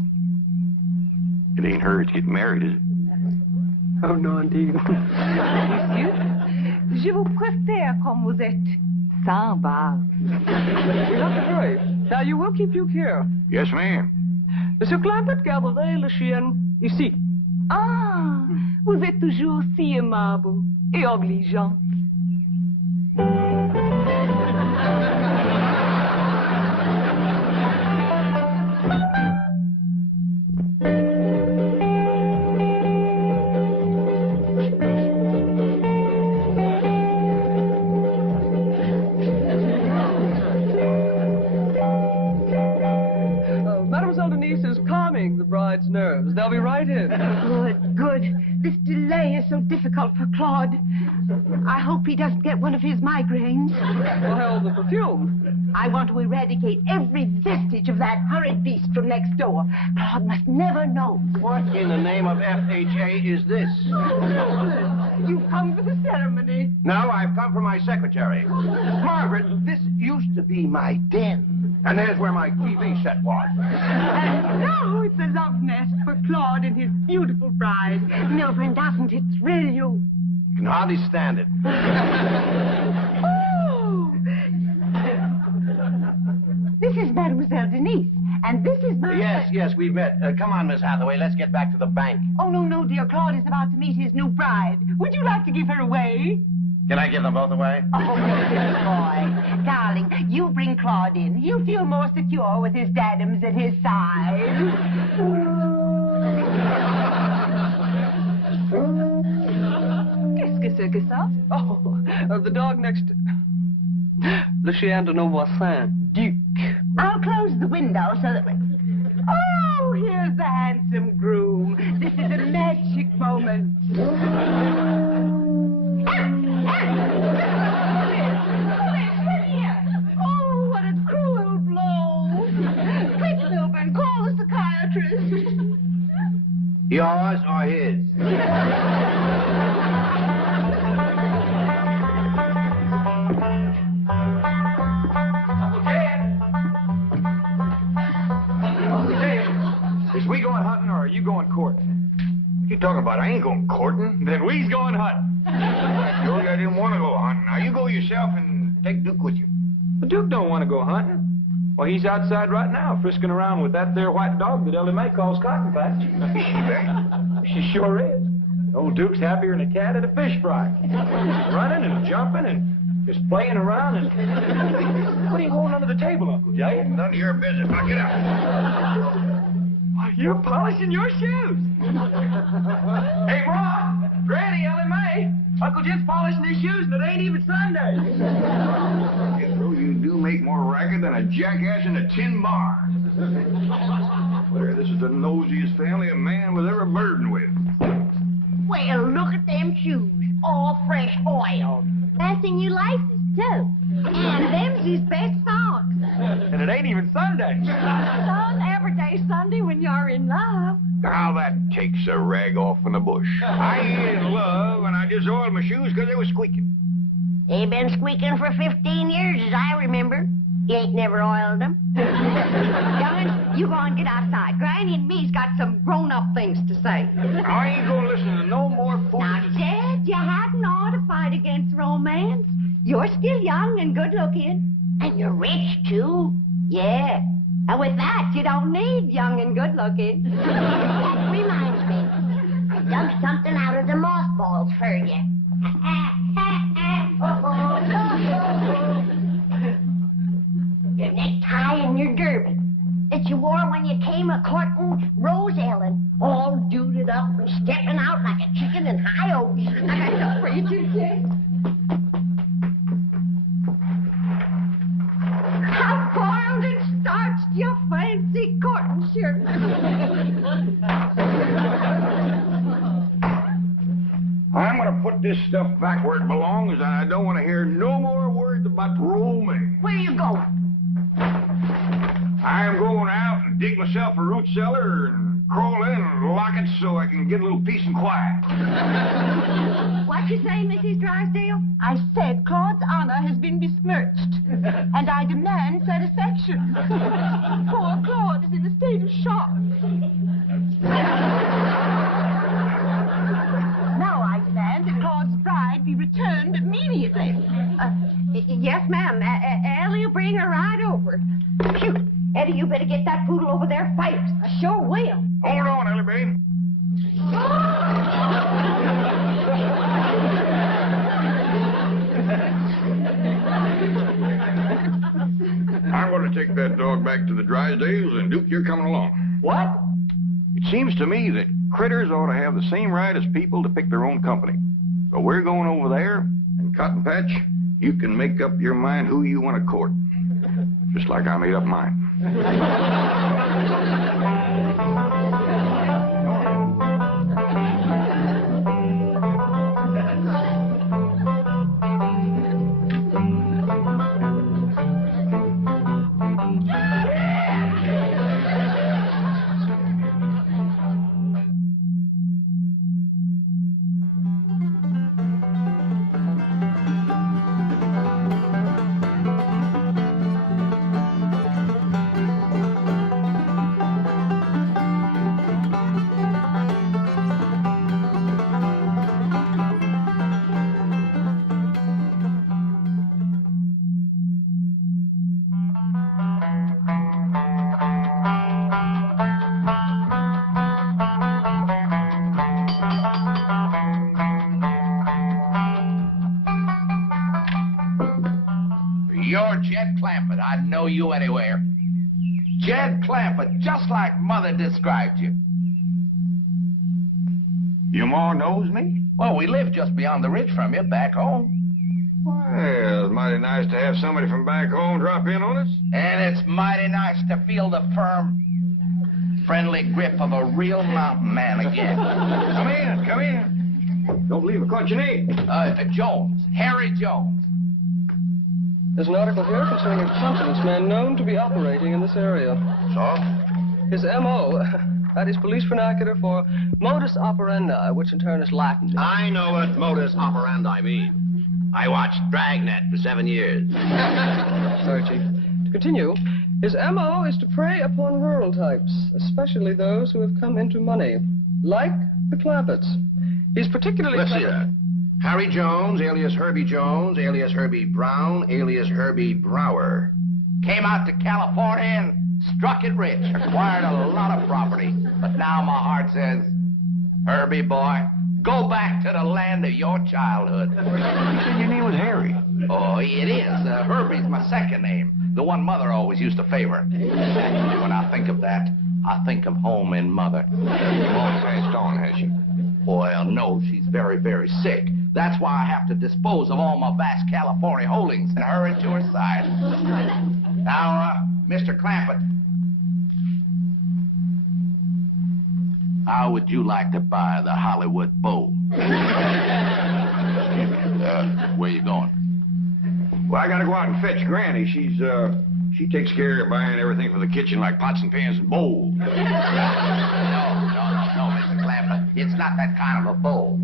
It ain't her that's getting married, is it? Oh, no, indeed. Monsieur, je vous préfère comme vous êtes. Sans barbe. We have to hurry. Now, you will keep Duke here. Yes, ma'am. Monsieur Clampett, garderez le chien ici. Ah, vous êtes toujours si aimable et obligeant. Mademoiselle Denise is calming the bride's nerves. They'll be right in. Good. This delay is so difficult for Claude. I hope he doesn't get one of his migraines. Well, the perfume. I want to eradicate every vestige of that horrid beast from next door. Claude must never know. What in the name of FHA is this? You've come for the ceremony. No, I've come for my secretary. Margaret, this used to be my den. And there's where my TV set was. And now it's a love nest for Claude and his beautiful bride. Milburn, doesn't it thrill you? You can hardly stand it. Oh! This is Mademoiselle Denise, and this is my... Yes, we've met. Come on, Miss Hathaway, let's get back to the bank. Oh, no, dear. Claude is about to meet his new bride. Would you like to give her away? Can I give them both away? Oh, dear boy. Darling, you bring Claude in. He'll feel more secure with his daddums at his side. Qu'est-ce que c'est que ça? Oh, the dog next... Le chien de nos voisins, Duke. I'll close the window so that... Oh, here's the handsome groom. This is a magic moment. Oh, what a cruel blow. Quick, Milburn, call the psychiatrist. Yours or his? Is we going hunting or are you going courting? What you talking about? I ain't going courting. Then we's going hunting. Sure, I didn't want to go hunting. Now, you go yourself and take Duke with you. The Duke don't want to go hunting. Well, he's outside right now, frisking around with that there white dog that Ellie Mae calls Cotton Patch. She sure is. Old Duke's happier than a cat at a fish fry. Running and jumping and just playing around and... What are you holding under the table, Uncle Jay? None of your business. Now get out. Why, you're polishing your shoes. Hey, Ron, Granny, Ellie Mae, Uncle Jed's polishing his shoes and it ain't even Sunday. Jethro, you do make more racket than a jackass in a tin bar. Well, this is the nosiest family a man was ever burdened with. Well, look at them shoes, all fresh oiled. Fasten new laces, too. And them's his best socks. And it ain't even Sunday. Son, every day's Sunday when you're in love. Now that takes a rag off in the bush. I ain't in love, and I just oiled my shoes because they was squeaking. They've been squeaking for 15 years, as I remember. You ain't never oiled them. Young'un, you go and get outside. Granny and me's got some grown-up things to say. I ain't gonna listen to no more Now, fools. Jed, you hadn't ought to fight against romance. You're still young and good-looking. And you're rich, too. Yeah. And with that, you don't need young and good-looking. That reminds me. I dug something out of the mothballs for you. Your necktie and your derby that you wore when you came a-courting Rose Ellen, all duded up and stepping out like a chicken in high oats. I got for you, too, Jed. How boiled and starched your fancy cotton shirt. I'm gonna put this stuff back where it belongs, and I don't want to hear no more words about romance. Where you going? I'm going out and dig myself a root cellar and crawl in and lock it so I can get a little peace and quiet. What you say, Mrs. Drysdale? I said Claude's honor has been besmirched, and I demand satisfaction. Poor Claude is in a state of shock. Now I demand that Claude's bride be returned immediately. Yes, ma'am. Ellie will bring her right over. Phew. Eddie, you better get that poodle over there fast. I sure will. Hold on, Ellie babe. I'm going to take that dog back to the Drysdales, and Duke, you're coming along. What? It seems to me that critters ought to have the same right as people to pick their own company. So we're going over there, and Cotton Patch, you can make up your mind who you want to court. Just like I made up mine. You're Jed Clampett. I'd know you anywhere. Jed Clampett, just like Mother described you. Your ma knows me? Well, we live just beyond the ridge from you, back home. Well, it's mighty nice to have somebody from back home drop in on us. And it's mighty nice to feel the firm, friendly grip of a real mountain man again. Come in, come in. Don't believe I caught your name. Jones, Harry Jones. There's an article here concerning a confidence man known to be operating in this area. So? His M.O., that is police vernacular for modus operandi, which in turn is Latin. I know what modus operandi means. I watched Dragnet for 7 years. Sorry, Chief. To continue, his M.O. is to prey upon rural types, especially those who have come into money, like the Clampetts. He's particularly... Let's see that. Harry Jones, alias Herbie Jones, alias Herbie Brown, alias Herbie Brower. Came out to California and struck it rich, acquired a lot of property. But now my heart says, Herbie boy, Go back to the land of your childhood. You said your name was Harry. Oh, it is. Herbie's my second name. The one Mother always used to favor. When I think of that, I think of home and Mother. Your mom passed on, has she? Well, no, she's very, very sick. That's why I have to dispose of all my vast California holdings and hurry to her side. Now, Mr. Clampett, how would you like to buy the Hollywood Bowl? Where you going? Well, I gotta go out and fetch Granny. She takes care of buying everything for the kitchen, like pots and pans and bowls. No, Mr. Clampett. It's not that kind of a bowl.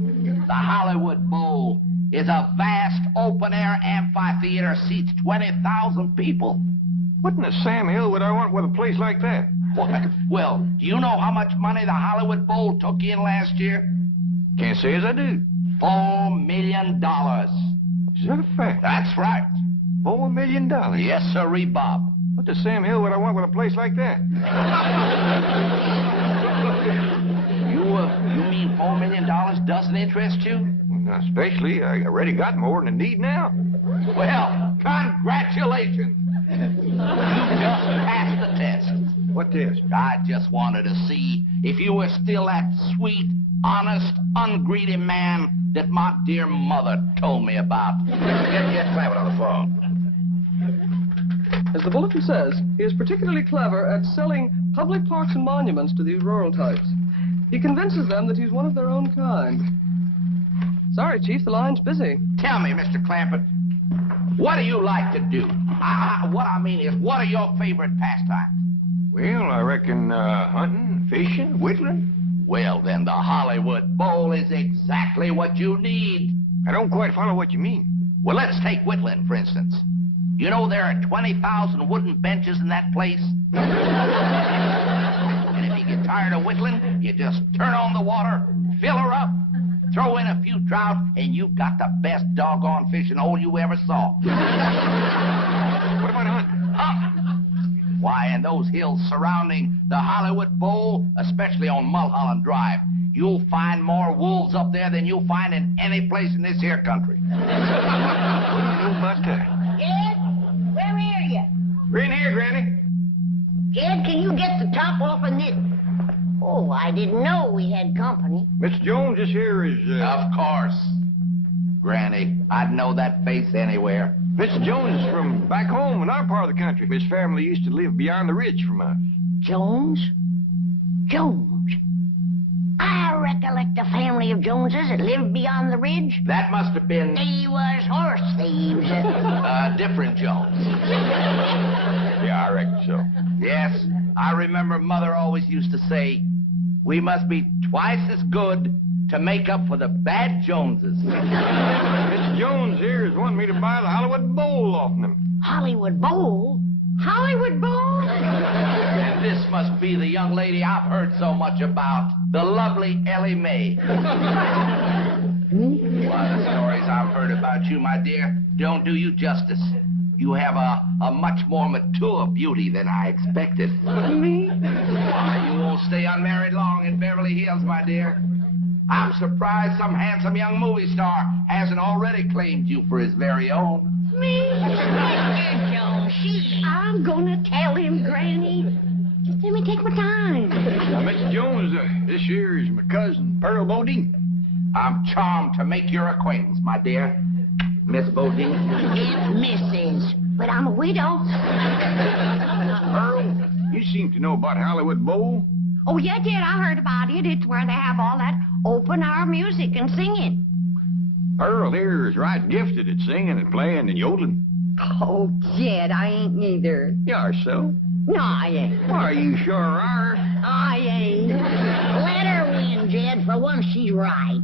The Hollywood Bowl is a vast open-air amphitheater, seats 20,000 people. What in the Sam Hill would I want with a place like that? What? Well, do you know how much money the Hollywood Bowl took in last year? Can't say as I do. $4 million. Is that a fact? That's right. $4 million? Yes, sirree, Bob. What the Sam Hill would I want with a place like that? You mean $4 million doesn't interest you? Not especially. I already got more than I need now. Well, congratulations. You just passed the test. What test? I just wanted to see if you were still that sweet, honest, ungreedy man that my dear mother told me about. Get Clampett on the phone. As the bulletin says, he is particularly clever at selling public parks and monuments to these rural types. He convinces them that he's one of their own kind. Sorry, Chief, the line's busy. Tell me, Mr. Clampett, what do you like to do? What I mean is, what are your favorite pastimes? Well, I reckon hunting, fishing, whittling. Well, then the Hollywood Bowl is exactly what you need. I don't quite follow what you mean. Well, let's take whittling, for instance. You know there are 20,000 wooden benches in that place? And if you get tired of whittling, you just turn on the water, fill her up, throw in a few trout, and you've got the best doggone fishing hole you ever saw. What about hunting? Why, in those hills surrounding the Hollywood Bowl, especially on Mulholland Drive, you'll find more wolves up there than you'll find in any place in this here country. What do you know about that? Jed, where are you? We're in here, Granny. Jed, can you get the top off of this? Oh, I didn't know we had company. Mr. Jones, this here is, Of course. Granny, I'd know that face anywhere. Mr. Jones is from back home in our part of the country. His family used to live beyond the ridge from us. Jones? Jones. I recollect a family of Joneses that lived beyond the ridge. That must have been They was horse thieves. different Jones. Yeah, I reckon so. Yes, I remember Mother always used to say, we must be twice as good to make up for the bad Joneses. Mr. Jones here is wanting me to buy the Hollywood Bowl off them. Hollywood Bowl? Hollywood Bowl? And this must be the young lady I've heard so much about, the lovely Ellie Mae. Why, the stories I've heard about you, my dear, don't do you justice. You have a much more mature beauty than I expected. Me? Why, you won't stay unmarried long in Beverly Hills, my dear. I'm surprised some handsome young movie star hasn't already claimed you for his very own. Me? Mr. Jones, I'm gonna tell him, Granny. Just let me take my time. Now, Mr. Jones, this here is my cousin, Pearl Bodine. I'm charmed to make your acquaintance, my dear. Miss Bodine. It's Mrs., but I'm a widow. Pearl, you seem to know about Hollywood Bowl. Oh, yeah, Jed, I heard about it. It's where they have all that open-air music and singing. Pearl here is right gifted at singing and playing and yodeling. Oh, Jed, I ain't neither. You are so. No, I ain't. Why, you sure are. I ain't. Let her win, Jed. For once, she's right.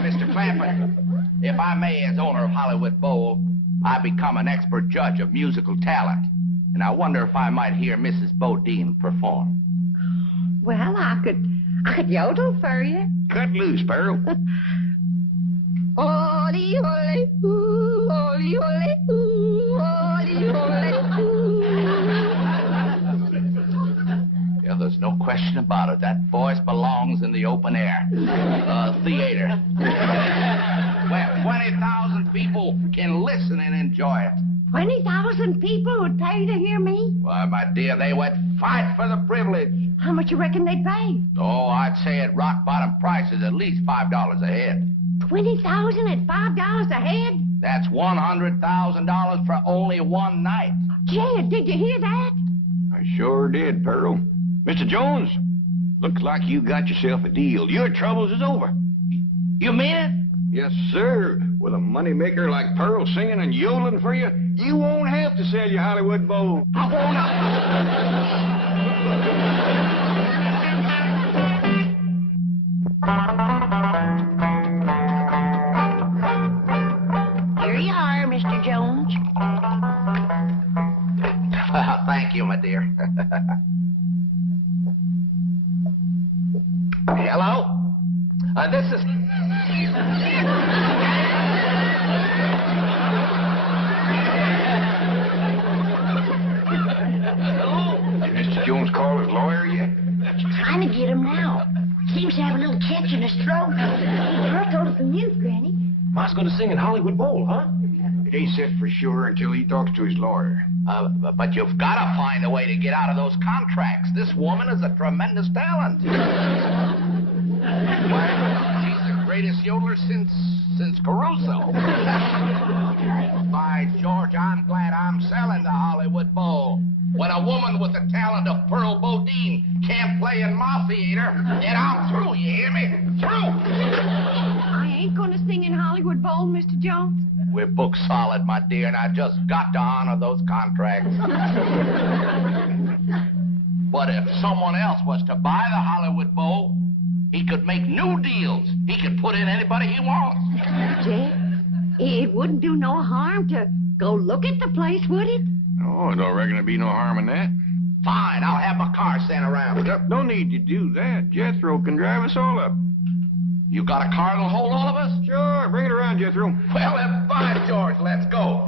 Mr. Clampett, if I may, as owner of Hollywood Bowl, I become an expert judge of musical talent. And I wonder if I might hear Mrs. Bodine perform. Well, I could yodel for you. Cut loose, Pearl. Ole, ole, ooh, ole, ole, ooh, ole, ole, ooh. Yeah, the There's no question about it. That voice belongs in the open air. Theater. Where 20,000 people can listen and enjoy it. 20,000 people would pay to hear me? Why, my dear, they would fight for the privilege. How much you reckon they'd pay? Oh, I'd say at rock bottom prices at least $5 a head. 20,000 at $5 a head? That's $100,000 for only one night. Jed, did you hear that? I sure did, Pearl. Mr. Jones, looks like you got yourself a deal. Your troubles is over. You mean it? Yes, sir. With a moneymaker like Pearl singing and yodeling for you, you won't have to sell your Hollywood Bowl. I won't. Here you are, Mr. Jones. Thank you, my dear. Hello? This is... Did Mr. Jones call his lawyer yet? Trying to get him now. Seems to have a little catch in his throat. Pearl told us the news, Granny. Ma's gonna sing in Hollywood Bowl, huh? It ain't set for sure until he talks to his lawyer. But you've got to find a way to get out of those contracts. This woman is a tremendous talent. She's the greatest yodeler since Caruso. By George, I'm glad I'm selling the Hollywood Bowl. When a woman with the talent of Pearl Bodine can't play in my theater, then I'm through, you hear me? Through! I ain't gonna sing in Hollywood Bowl, Mr. Jones. We're booked solid, my dear, and I just got to honor those contracts. But if someone else was to buy the Hollywood Bowl, he could make new deals. He could put in anybody he wants. Jed, it wouldn't do no harm to go look at the place, would it? Oh, I don't reckon there'd be no harm in that. Fine, I'll have my car sent around. No need to do that. Jethro can drive us all up. You got a car that'll hold all of us? Sure, bring it around, Jethro. Well, then, by George, let's go.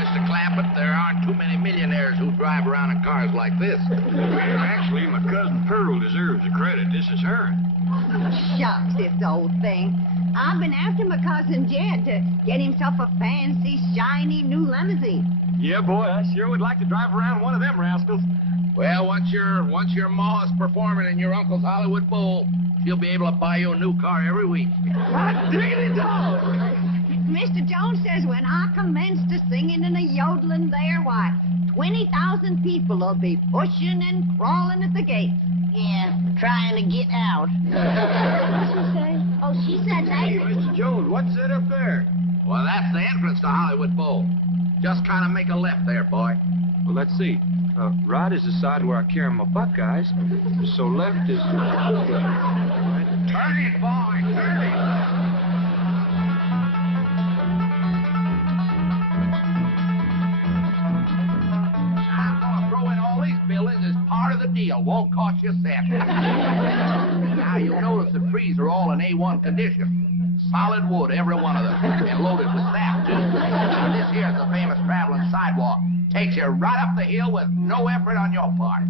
Mr. Clampett, there aren't too many millionaires who drive around in cars like this. Well, actually, my cousin Pearl deserves the credit. This is her. Shucks, this old thing. I've been after my cousin Jed to get himself a fancy, shiny new limousine. Yeah, boy, I sure would like to drive around one of them rascals. Well, once your ma is performing in your uncle's Hollywood Bowl, she'll be able to buy you a new car every week. Hot diggity dog! Mr. Jones says when I commence to singing and a yodeling there, why, 20,000 people will be pushing and crawling at the gate. Yeah, trying to get out. What'd she say? Oh, she said Hey, that. Mr. Jones, what's that up there? Well, that's the entrance to Hollywood Bowl. Just kind of make a left there, boy. Well, let's see. Right is the side where I carry my buckeyes. So left is... Turn it, boy, turn it. Buildings is part of the deal. Won't cost you a cent. Now, you'll notice the trees are all in A1 condition. Solid wood, every one of them. And loaded with sap, too. Now, this here's the famous traveling sidewalk. Takes you right up the hill with no effort on your part.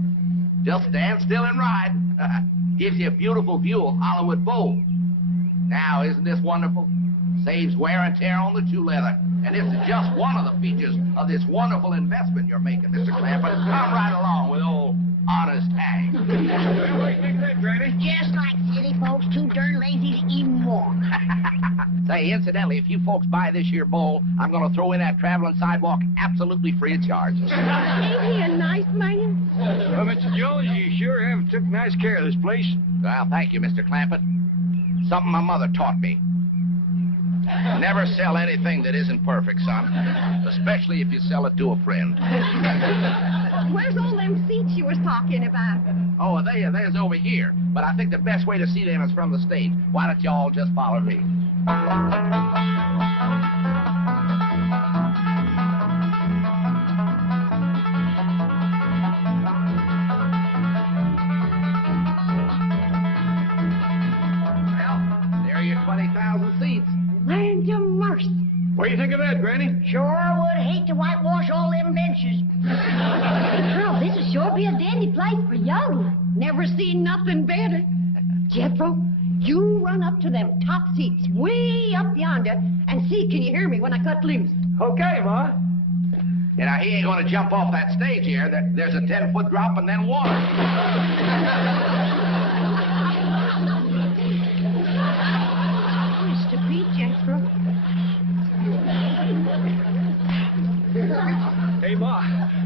Just stand still and ride. Gives you a beautiful view of Hollywood Bowl. Now, isn't this wonderful? Saves wear and tear on the shoe leather. And this is just one of the features of this wonderful investment you're making, Mr. Clampett. Come right along with old Honest Hank. Well, what do you think of that, Granny? Just like city folks, too darn lazy to even walk. Say, incidentally, if you folks buy this here bowl, I'm going to throw in that traveling sidewalk absolutely free of charge. Ain't he a nice man? Well, Mr. Jones, you sure have took nice care of this place. Well, thank you, Mr. Clampett. Something my mother taught me. Never sell anything that isn't perfect, son. Especially if you sell it to a friend. Where's all them seats you was talking about? Oh, there's over here. But I think the best way to see them is from the stage. Why don't you all just follow me? Well, there are your 20,000 seats. Where good, Granny. Sure would hate to whitewash all them benches. Girl, this will sure be a dandy place for yodeling. Never seen nothing better. Jethro, you run up to them top seats way up yonder and see can you hear me when I cut loose. Okay, Ma. You know, he ain't gonna jump off that stage here. There's a 10-foot drop and then water. Mr. Pete, Jethro. Hey, Ma,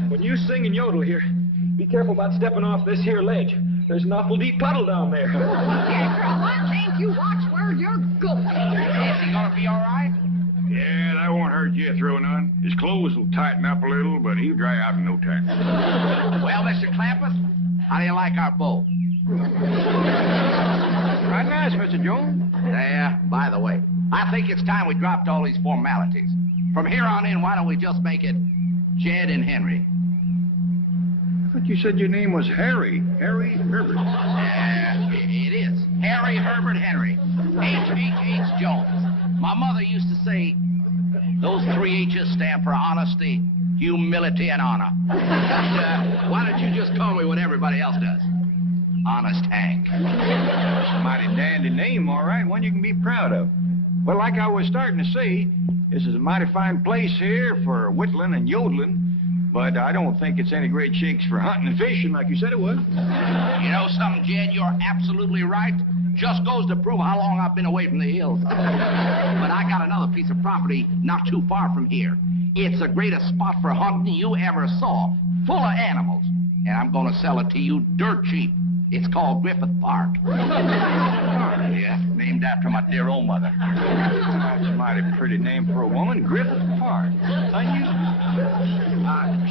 when you sing and yodel here, be careful about stepping off this here ledge. There's an awful deep puddle down there. Jethro, I think you watch where you're going. Is he gonna be all right? Yeah, that won't hurt Jethro none. His clothes will tighten up a little, but he'll dry out in no time. Well, Mr. Clampus, how do you like our boat? Right nice, Mr. Jones. There, by the way, I think it's time we dropped all these formalities. From here on in, why don't we just make it Jed and Henry? I thought you said your name was Harry. Harry Herbert. It is. Harry Herbert Henry. H.H.H. Jones. My mother used to say, those 3 H's stand for honesty, humility, and honor. And, why don't you just call me what everybody else does? Honest Hank. Mighty dandy name, all right. One you can be proud of. Well, like I was starting to say, this is a mighty fine place here for whittling and yodeling, but I don't think it's any great shakes for hunting and fishing like you said it was. You know something, Jed? You're absolutely right. Just goes to prove how long I've been away from the hills. But I got another piece of property not too far from here. It's the greatest spot for hunting you ever saw, full of animals. And I'm going to sell it to you dirt cheap. It's called Griffith Park. Yeah, named after my dear old mother. That's a mighty pretty name for a woman, Griffith Park.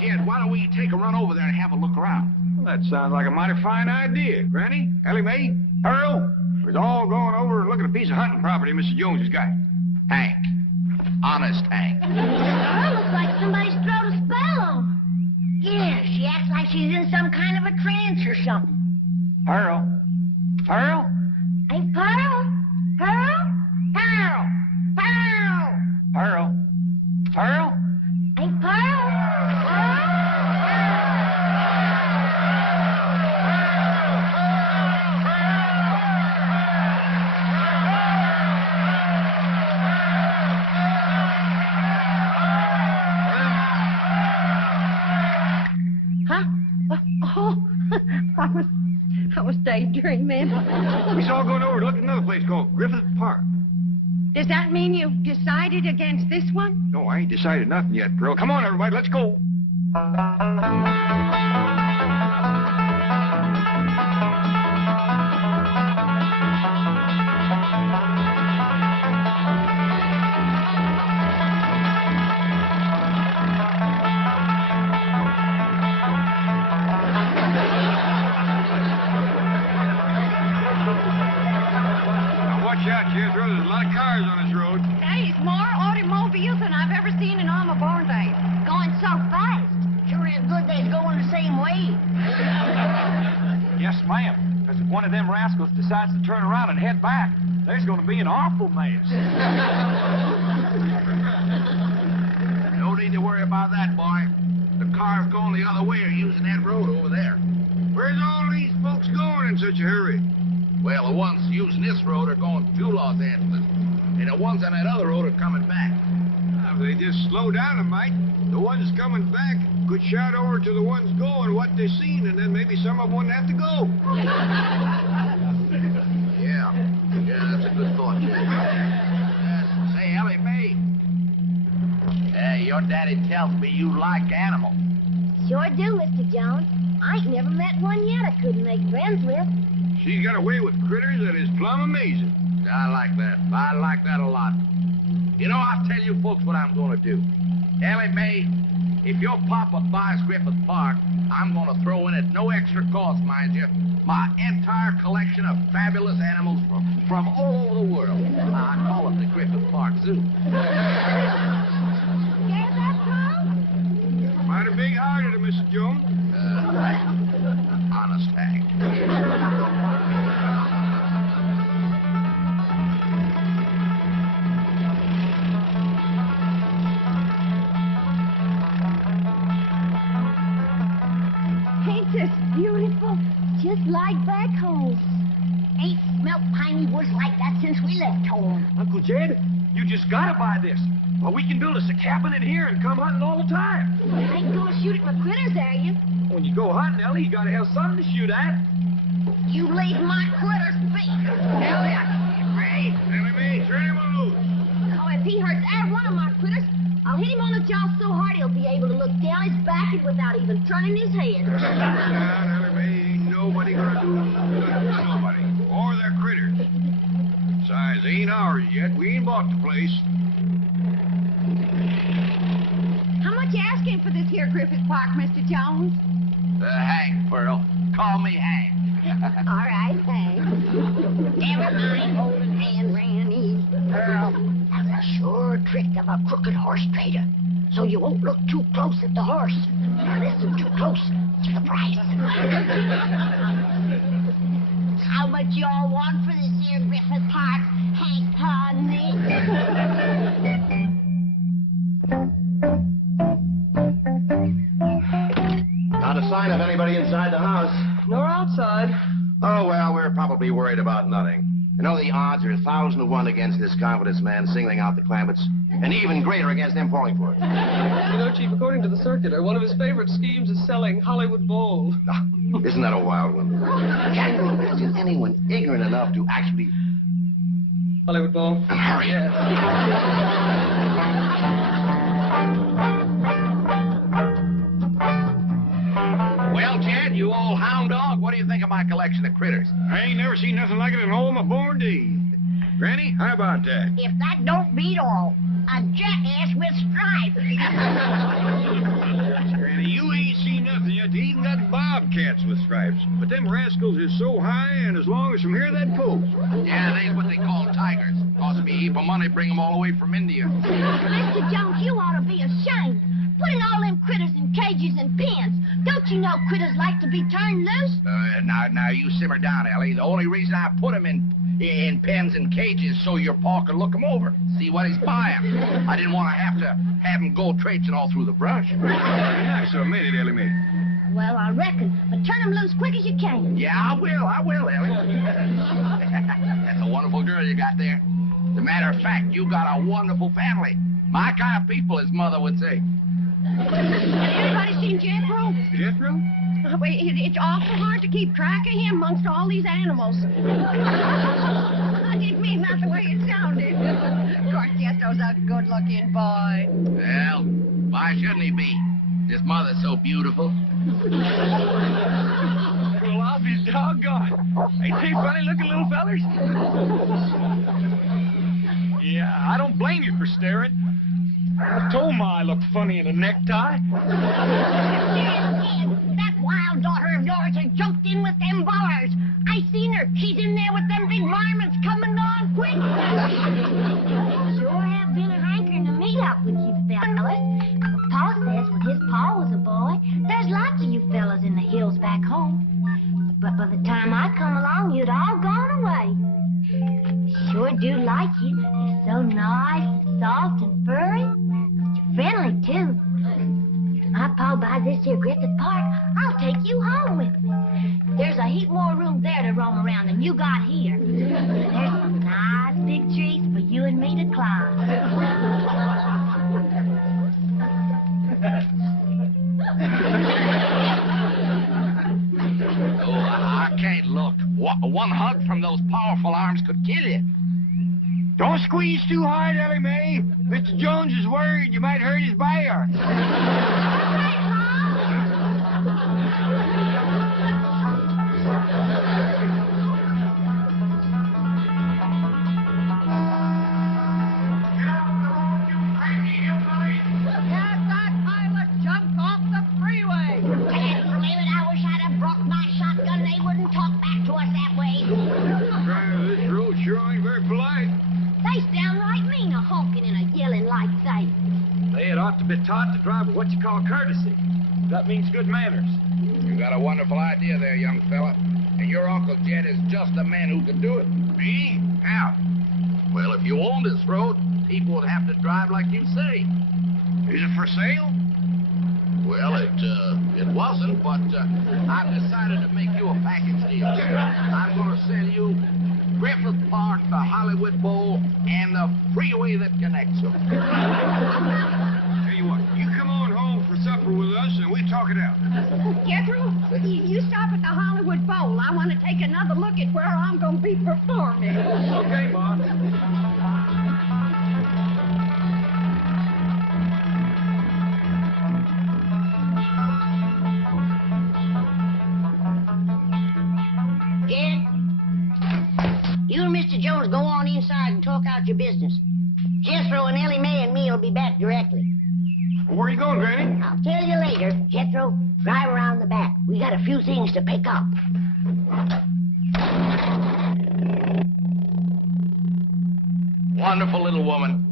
Jed, why don't we take a run over there and have a look around? Well, that sounds like a mighty fine idea. Granny, Ellie Mae, Earl, we're all going over and looking at a piece of hunting property Mr. Jones has got. Hank. Honest Hank. Well, looks like somebody's thrown a spell on her. Yeah, she acts like she's in some kind of a trance or something. Earl. Earl? Hey, Pearl? Pearl? Pearl? Pearl? Earl? Earl? Hey, Pearl? Pearl? Huh? Oh, I was daydreaming. We saw going over to look at another place called Griffith Park. Does that mean you've decided against this one? No, I ain't decided nothing yet, Pearl. Come on, everybody, let's go. Watch out, Jethro. There's a lot of cars on this road. Hey, it's more automobiles than I've ever seen in all my born days. Going so fast. Sure is good they's going the same way. Yes, ma'am. Because if one of them rascals decides to turn around and head back, there's going to be an awful mess. No need to worry about that, boy. The cars going the other way are using that road over there. Where's all these folks going in such a hurry? Well, the ones using this road are going to Los Angeles, and the ones on that other road are coming back. If they just slow down a mite, the ones coming back could shout over to the ones going what they've seen, and then maybe some of them wouldn't have to go. Yeah, that's a good thought, Jed. Say, Ellie Mae. Your daddy tells me you like animals. Sure do, Mr. Jones. I ain't never met one yet I couldn't make friends with. She's got a way with critters that is plumb amazing. I like that. I like that a lot. You know, I'll tell you folks what I'm going to do. Ellie Mae, if your papa buys Griffith Park, I'm going to throw in at no extra cost, mind you, my entire collection of fabulous animals from all over the world. I call it the Griffith Park Zoo. Hear that, Paul? Mighty big-hearted of Mr. Jones. Honest Hank. gorgeous, beautiful, just like back home. Ain't smelt piney woods like that since we left home. Uncle Jed, you just gotta buy this. Well, we can build us a cabin in here and come hunting all the time. You ain't gonna shoot at my critters, are you? When you go hunting, Ellie, you gotta have something to shoot at. You leave my critters be. Elliot, Ray. Ellie Mae, turn him loose. Oh, if he hurts either one of my critters, I'll hit him on the jaw so hard he'll be able to look down his back and without even turning his head. Down, Ellie Mae. Ain't nobody gonna do nothing to nobody. Or their critters. Besides, they ain't ours yet. We ain't bought the place. How much you asking for this here Griffith Park, Mr. Jones? Hank, Pearl. Call me Hank. All right, thanks. Never mind holding hand, Randy. Earl, that's a sure trick of a crooked horse trader. So you won't look too close at the horse. Or listen too close to the price. How much y'all want for this here Griffith Park, Hank Honey? Not a sign of anybody inside the house. Nor outside. Oh, well, we're probably worried about nothing. You know, the odds are 1,000 to 1 against this confidence man singling out the Clampetts, and even greater against them falling for it. You know, Chief, according to the circular, one of his favorite schemes is selling Hollywood Bowl. Isn't that a wild one? Can you imagine anyone ignorant enough to actually... Hollywood Bowl? Hurry. Yes. Well, Jed, you old hound dog, what do you think of my collection of critters? I ain't never seen nothing like it in all my born days. Granny, how about that? If that don't beat all, a jackass with stripes. Granny, you ain't seen nothing yet. They even got bobcats with stripes. But them rascals is so high, and as long as from here, that post. Yeah, they's what they call tigers. Cost me a heap of money to bring them all the way from India. Mr. Jones, you ought to be ashamed. Putting all them critters in cages and pens. Don't you know critters like to be turned loose? Now, you simmer down, Ellie. The only reason I put them in pens and cages so your pa could look them over, see what he's buying. I didn't want to have him go traipsing all through the brush. Relax a minute, Ellie Mae. Well, I reckon. But turn them loose quick as you can. Yeah, I will, Ellie. That's a wonderful girl you got there. As a matter of fact, you got a wonderful family. My kind of people, his mother would say. Anybody seen Jethro? Jethro? It's awful hard to keep track of him amongst all these animals. I didn't mean that the way it sounded. Of course, Jethro's a good-looking boy. Well, why shouldn't he be? His mother's so beautiful. Well, I'll be doggone. Ain't they funny-looking little fellers? Yeah, I don't blame you for staring. I told Ma I looked funny in a necktie. That wild daughter of yours has jumped in with them bars. I seen her. She's in there with them big varmints coming on quick. Sure have been a hankering to meet up with you fellas. Pa says when his pa was a boy, there's lots of you fellas in the hills back home. But by the time I come along, you'd all gone away. Sure do like you. You're so nice and soft and furry. You're friendly, too. If my pa buys this here Griffith Park, I'll take you home with me. There's a heap more room there to roam around than you got here. There's some nice big trees for you and me to climb. Oh, I can't look. One hug from those powerful arms could kill you. Don't squeeze too hard, Ellie Mae. Mr. Jones is worried you might hurt his bear. That pilot jumped off the freeway. Dad, for a minute, I wish I'd have brought my shotgun. They wouldn't talk back to us that way. This road sure ain't very polite. They's downright mean a honking and a yelling like that. They had ought to be taught to drive with what you call courtesy. That means good manners. You got a wonderful idea there, young fella. And your Uncle Jed is just the man who can do it. Me? How? Well, if you owned this road, people would have to drive like you say. Is it for sale? Well, it It wasn't, but I've decided to make you a package deal. I'm going to sell you Griffith Park, the Hollywood Bowl, and the freeway that connects them. Tell you what, you come on home for supper with us and we talk it out. Jethro, you stop at the Hollywood Bowl. I want to take another look at where I'm going to be performing. Okay, Ma. Jed, you and Mr. Jones go on inside and talk out your business. Jethro and Ellie Mae and me will be back directly. Where are you going, Granny? I'll tell you later. Jethro, drive around the back. We got a few things to pick up. Wonderful little woman.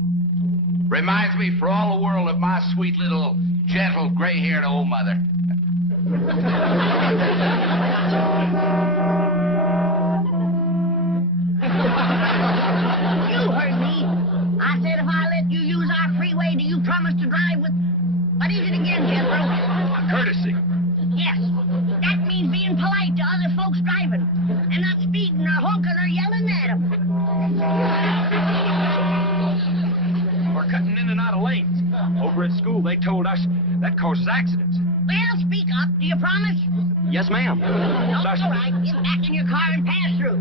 Reminds me for all the world of my sweet little, gentle, gray-haired old mother. You heard me. I said if I let you use our freeway, do you promise to drive with... What is it again, Jethro? Courtesy. Yes. That means being polite to other folks driving and not speeding or honking or yelling at them. We're cutting in and out of lanes. Over at school, they told us that causes accidents. Well, speak up. Do you promise? Yes, ma'am. No, all right. Get back in your car and pass through.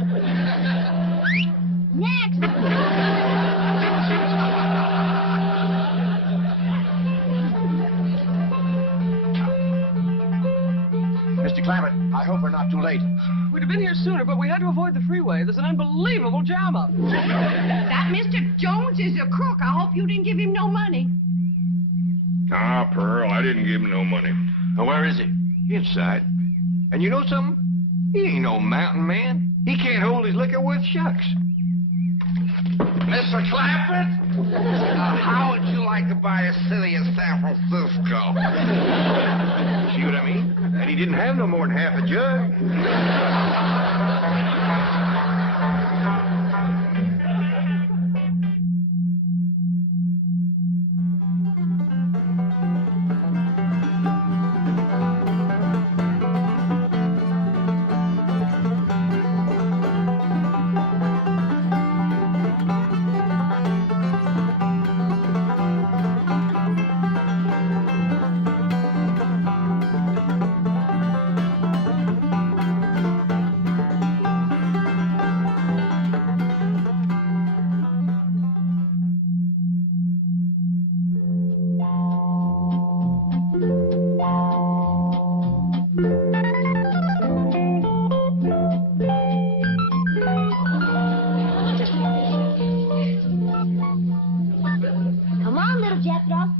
Next. Mr. Clammett, I hope we're not too late. We'd have been here sooner, but we had to avoid the freeway. There's an unbelievable jam-up. That Mr. Jones is a crook. I hope you didn't give him no money. Ah, Pearl, I didn't give him no money. Well, where is he? Inside. And you know something? He ain't no mountain man. He can't hold his liquor worth shucks. Mr. Clampett, how would you like to buy a city in San Francisco? See what I mean? And he didn't have no more than half a jug.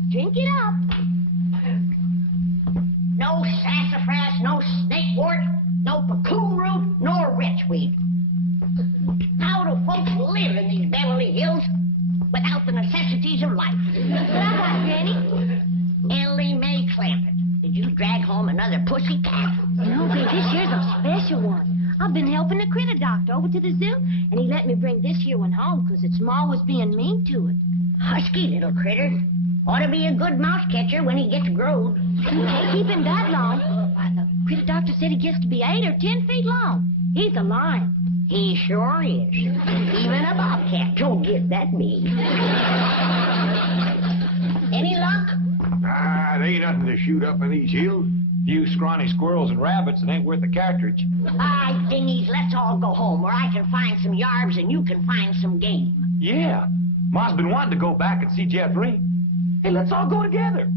Drink it up. No sassafras, no snakewort, no cocoon root, nor wretchweed. How do folks live in these Beverly Hills without the necessities of life? What I got, Granny? Ellie Mae Clampett. Did you drag home another pussy cat? No, baby, this here's a special one. I've been helping the critter doctor over to the zoo, and he let me bring this here one home because its ma was being mean to it. Husky little critter. Ought to be a good mouse catcher when he gets growed. You can't keep him that long. Why, the critter doctor said he gets to be 8 or 10 feet long. He's a lion. He sure is. Even a bobcat don't get that big. Any luck? Ah, there ain't nothing to shoot up in these hills. Few scrawny squirrels and rabbits, it ain't worth a cartridge. All right, dingies, let's all go home where I can find some yarbs and you can find some game. Yeah. Ma's been wanting to go back and see Jeffrey. Hey, let's all go together.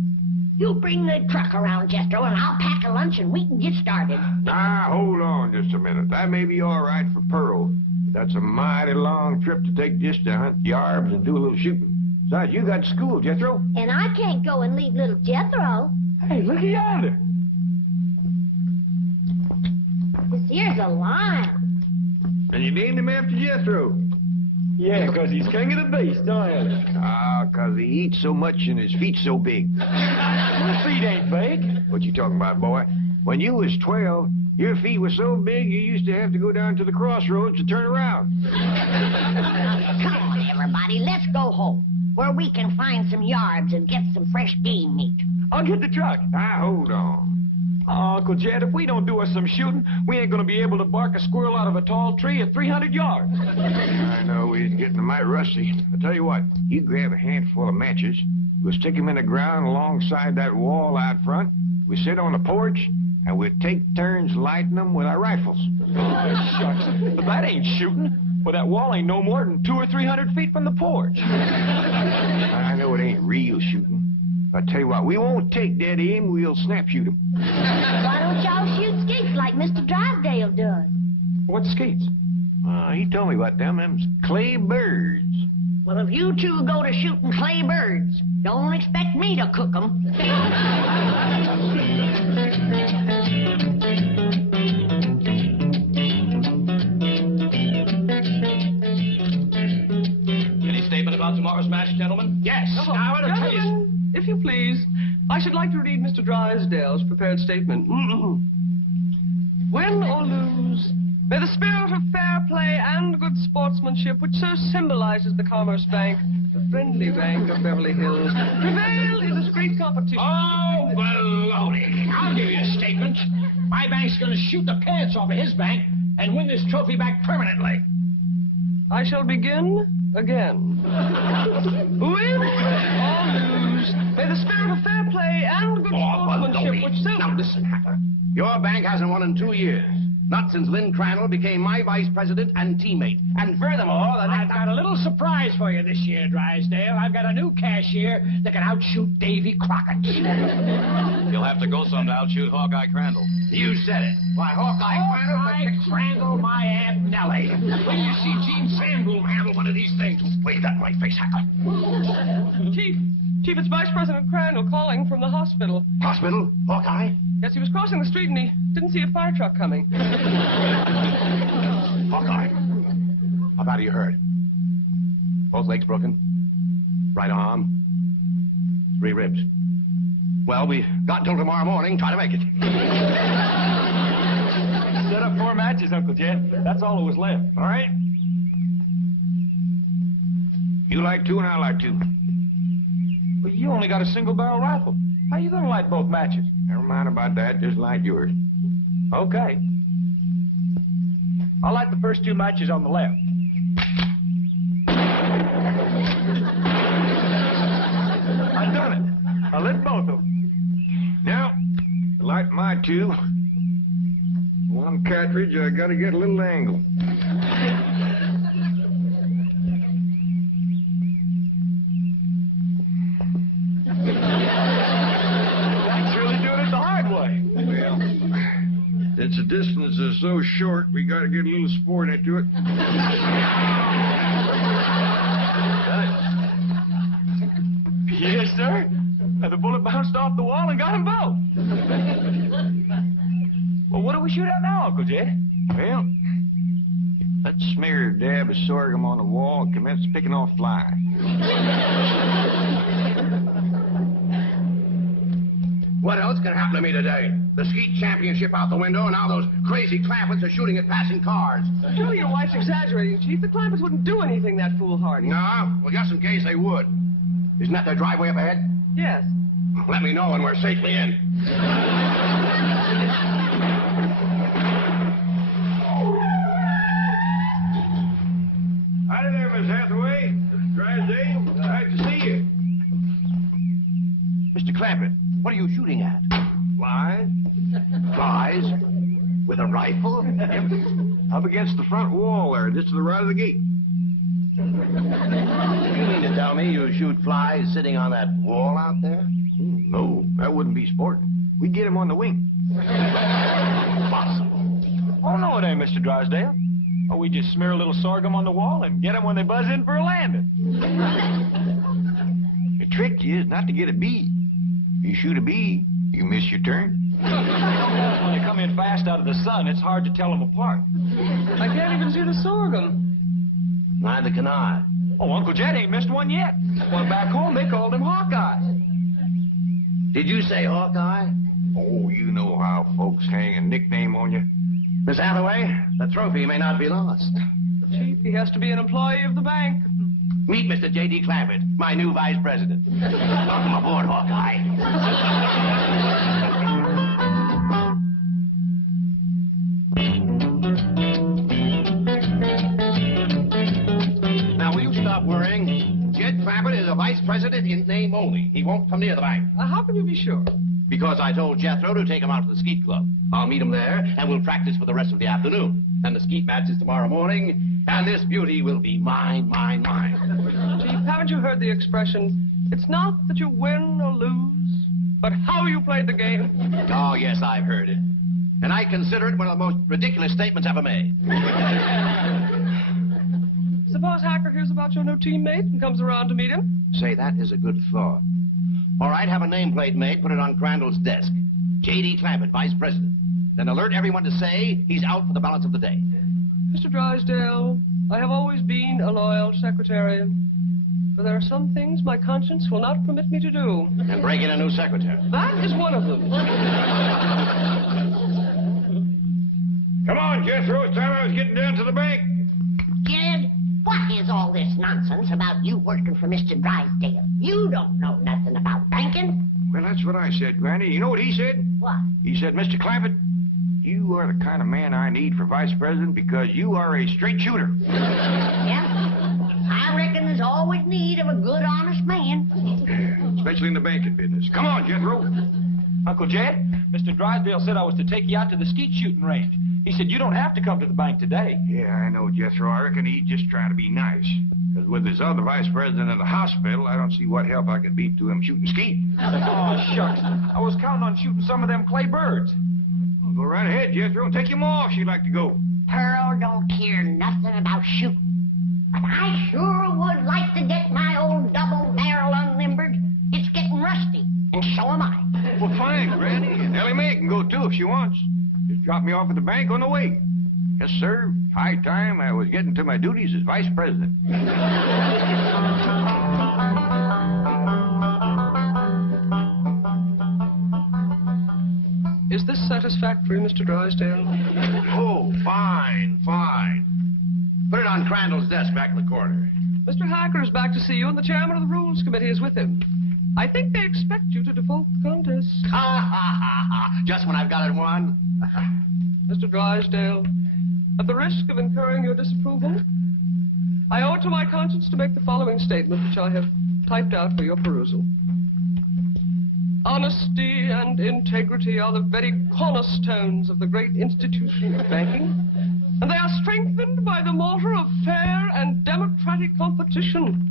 You bring the truck around, Jethro, and I'll pack a lunch and we can get started. Ah, hold on just a minute. That may be all right for Pearl. That's a mighty long trip to take just to hunt yarbs and do a little shooting. Besides, you got school, Jethro. And I can't go and leave little Jethro. Hey, look yonder. This here's a lion. And you named him after Jethro. Yeah, 'cause he's king of the beast, don't you? Ah, 'cause he eats so much and his feet so big. Your feet ain't big. What you talking about, boy? When you was 12, your feet were so big you used to have to go down to the crossroads to turn around. Come on, everybody, let's go home, where we can find some yarbs and get some fresh game meat. I'll get the truck. Ah, hold on. Now, Uncle Jed, if we don't do us some shooting, we ain't gonna be able to bark a squirrel out of a tall tree at 300 yards. I know, we're getting mighty rusty. I tell you what, you grab a handful of matches, we'll stick them in the ground alongside that wall out front, we sit on the porch, and we'll take turns lighting them with our rifles. Oh, shucks. But that ain't shooting. Well, that wall ain't no more than 200 or 300 feet from the porch. I know it ain't real shooting. I tell you what, we won't take dead aim, we'll snap shoot them. Why don't y'all shoot skeets like Mr. Drysdale does? What skeets? He told me about them. Them's clay birds. Well, if you two go to shooting clay birds, don't expect me to cook them. Any statement about tomorrow's match, gentlemen? Yes. Now, Gentlemen, if you please, I should like to read Mr. Drysdale's prepared statement. Win or lose, may the spirit of fair play and good sportsmanship, which so symbolizes the Commerce Bank, the friendly bank of Beverly Hills, prevail in this great competition. Oh, baloney. I'll give you a statement. My bank's going to shoot the pants off of his bank and win this trophy back permanently. I shall begin again. Win or lose, may the spirit of fair play and good sportsmanship, which so... Now listen, Hacker. Your bank hasn't won in 2 years. Not since Lynn Crandall became my vice president and teammate. And furthermore... I've got a little surprise for you this year, Drysdale. I've got a new cashier that can outshoot Davy Crockett. You'll have to go some to outshoot Hawkeye Crandall. You said it. Why, Hawkeye Crandall... Hawkeye Crandall, my Aunt Nellie. When you see Gene Sandbloom handle one of these things, wave that in my face, Hacker. Chief, it's Vice President Crandall calling from the hospital. Hospital? Hawkeye? Yes, he was crossing the street and he didn't see a fire truck coming. Hawkeye, how bad are you hurt? Both legs broken? Right arm? 3 ribs. Well, we got until tomorrow morning. Try to make it. Set up 4 matches, Uncle Jed. That's all that was left. All right? You like 2 and I like 2. But you only got a single-barrel rifle. How you gonna light both matches? Never mind about that, just light yours. Okay. I'll light the first 2 matches on the left. I done it. I lit both of them. Now, to light my 2, 1 cartridge, I gotta get a little angle. That's really doing it the hard way. Well, since the distance is so short, we gotta get a little sport into it. Yes, sir. And the bullet bounced off the wall and got them both. Well, what do we shoot at now, Uncle Jed? Well, let's smear a dab of sorghum on the wall and commence picking off flies. What else can happen to me today? The skeet championship out the window, and now those crazy clampets are shooting at passing cars. Surely your wife's exaggerating, Chief. The clampets wouldn't do anything that foolhardy. No? Well, just in case they would. Isn't that their driveway up ahead? Yes. Let me know when we're safely in. Howdy there, Miss Hathaway. Drysdale, nice to see you. Mr. Clampett, what are you shooting at? Flies? Flies? With a rifle? Yep. Up against the front wall there, just to the right of the gate. You mean to tell me you shoot flies sitting on that wall out there? No, that wouldn't be sport. We get him on the wing. Impossible. Oh, no, it ain't, Mr. Drysdale. Oh, we just smear a little sorghum on the wall and get them when they buzz in for a landing. The trick is not to get a bee. If you shoot a bee, you miss your turn. When they come in fast out of the sun, it's hard to tell them apart. I can't even see the sorghum. Neither can I. Oh, Uncle Jed ain't missed one yet. Well, back home, they called him Hawkeye. Did you say Hawkeye? Oh, you know how folks hang a nickname on you. Miss Hathaway, the trophy may not be lost. Chief, he has to be an employee of the bank. Meet Mr. J.D. Clampett, my new vice president. Welcome aboard, Hawkeye. president in name only. He won't come near the bank. How can you be sure? Because I told Jethro to take him out to the skeet club. I'll meet him there, and we'll practice for the rest of the afternoon. And the skeet match is tomorrow morning, and this beauty will be mine, mine, mine. Chief, haven't you heard the expression, it's not that you win or lose, but how you played the game? Oh, yes, I've heard it. And I consider it one of the most ridiculous statements ever made. Suppose Hacker hears about your new teammate and comes around to meet him? Say, that is a good thought. All right, have a nameplate made, put it on Crandall's desk. J.D. Clampett, Vice President. Then alert everyone to say he's out for the balance of the day. Mr. Drysdale, I have always been a loyal secretary, but there are some things my conscience will not permit me to do. And break in a new secretary. That is one of them. Come on, Jethro. It's time I was getting down to the bank. Jed, what is all this nonsense about you working for Mr. Drysdale? You don't know nothing about banking. Well, that's what I said, Granny. You know what he said? What? He said, Mr. Clampett, you are the kind of man I need for vice president because you are a straight shooter. Yeah? I reckon there's always need of a good, honest man. Especially in the banking business. Come on, Jethro. Uncle Jed, Mr. Drysdale said I was to take you out to the skeet shooting range. He said you don't have to come to the bank today. Yeah, I know, Jethro. I reckon he's just trying to be nice. Because with his other vice president in the hospital, I don't see what help I could be to him shooting skeet. Oh, shucks. I was counting on shooting some of them clay birds. Well, go right ahead, Jethro, and take him off if you'd like to go. Pearl don't care nothing about shooting. But I sure would like to get my old double barrel unlimbered. It's getting rusty, and so am I. Well, fine, Granny. And Ellie Mae can go, too, if she wants. Just drop me off at the bank on the way. Yes, sir. High time I was getting to my duties as vice president. Is this satisfactory, Mr. Drysdale? Oh, fine, fine. Put it on Crandall's desk back in the corner. Mr. Hacker is back to see you, and the chairman of the Rules Committee is with him. I think they expect you to default the contest. Ha, ha, ha, ha. Just when I've got it won. Mr. Drysdale, at the risk of incurring your disapproval, I owe it to my conscience to make the following statement, which I have typed out for your perusal. Honesty and integrity are the very cornerstones of the great institution of banking, and they are strengthened by the mortar of fair and democratic competition.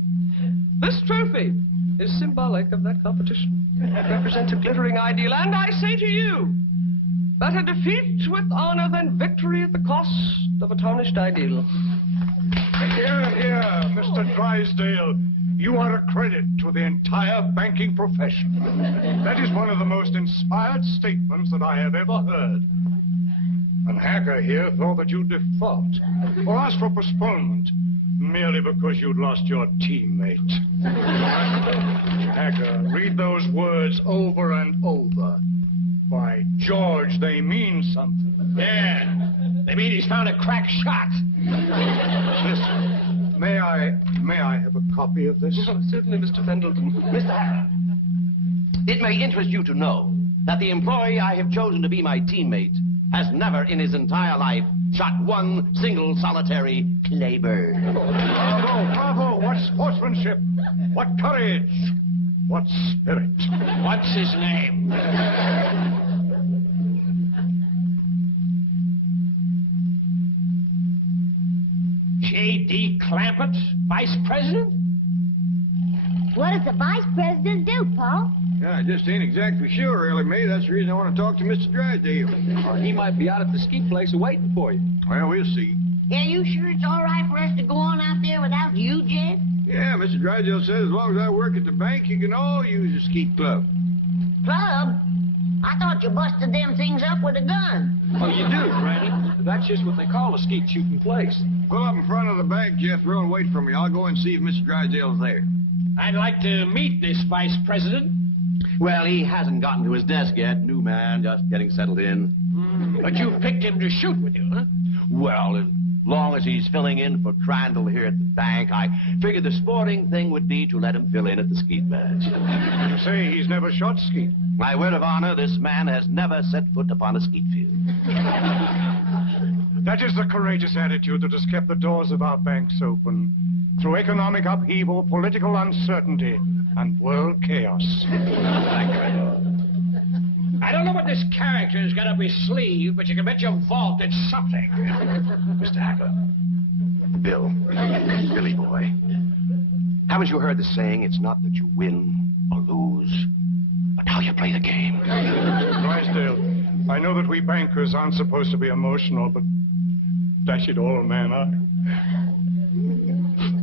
This trophy is symbolic of that competition. It represents a glittering ideal, and I say to you, better defeat with honor than victory at the cost of a tarnished ideal. Here, here, Mr. Drysdale. You are a credit to the entire banking profession. That is one of the most inspired statements that I have ever heard. And Hacker here thought that you'd default or ask for postponement merely because you'd lost your teammate. Hacker, read those words over and over. By George, they mean something. Yeah, they mean he's found a crack shot. Listen, may I have a copy of this? Certainly, Mr. Pendleton. Mr. Hacker, it may interest you to know that the employee I have chosen to be my teammate has never in his entire life shot one single solitary clay bird. Bravo, bravo! What sportsmanship! What courage! What spirit! What's his name? J.D. Clampett, Vice President? What does the vice president do, Paul? Yeah, I just ain't exactly sure, Ellie Mae. That's the reason I want to talk to Mr. Drysdale. Or he might be out at the skeet place waiting for you. Well, we'll see. Yeah, you sure it's all right for us to go on out there without you, Jed? Yeah, Mr. Drysdale says as long as I work at the bank, you can all use the skeet club. Club? I thought you busted them things up with a gun. Oh, you do, Granny. That's just what they call a skeet shooting place. Pull up in front of the bank, Jethro, and wait for me. I'll go and see if Mr. Drysdale's there. I'd like to meet this Vice President. Well, he hasn't gotten to his desk yet. New man, just getting settled in. But you've picked him to shoot with you, huh? Well, Long as he's filling in for Crandall here at the bank, I figured the sporting thing would be to let him fill in at the skeet match. You say he's never shot skeet? My word of honor, this man has never set foot upon a skeet field. That is the courageous attitude that has kept the doors of our banks open through economic upheaval, political uncertainty, and world chaos. I don't know what this character's got up his sleeve, but you can bet your vault it's something. Mr. Hacker. Bill. Billy boy. Haven't you heard the saying, it's not that you win or lose, but how you play the game? Drysdale, I know that we bankers aren't supposed to be emotional, but dash it all, man,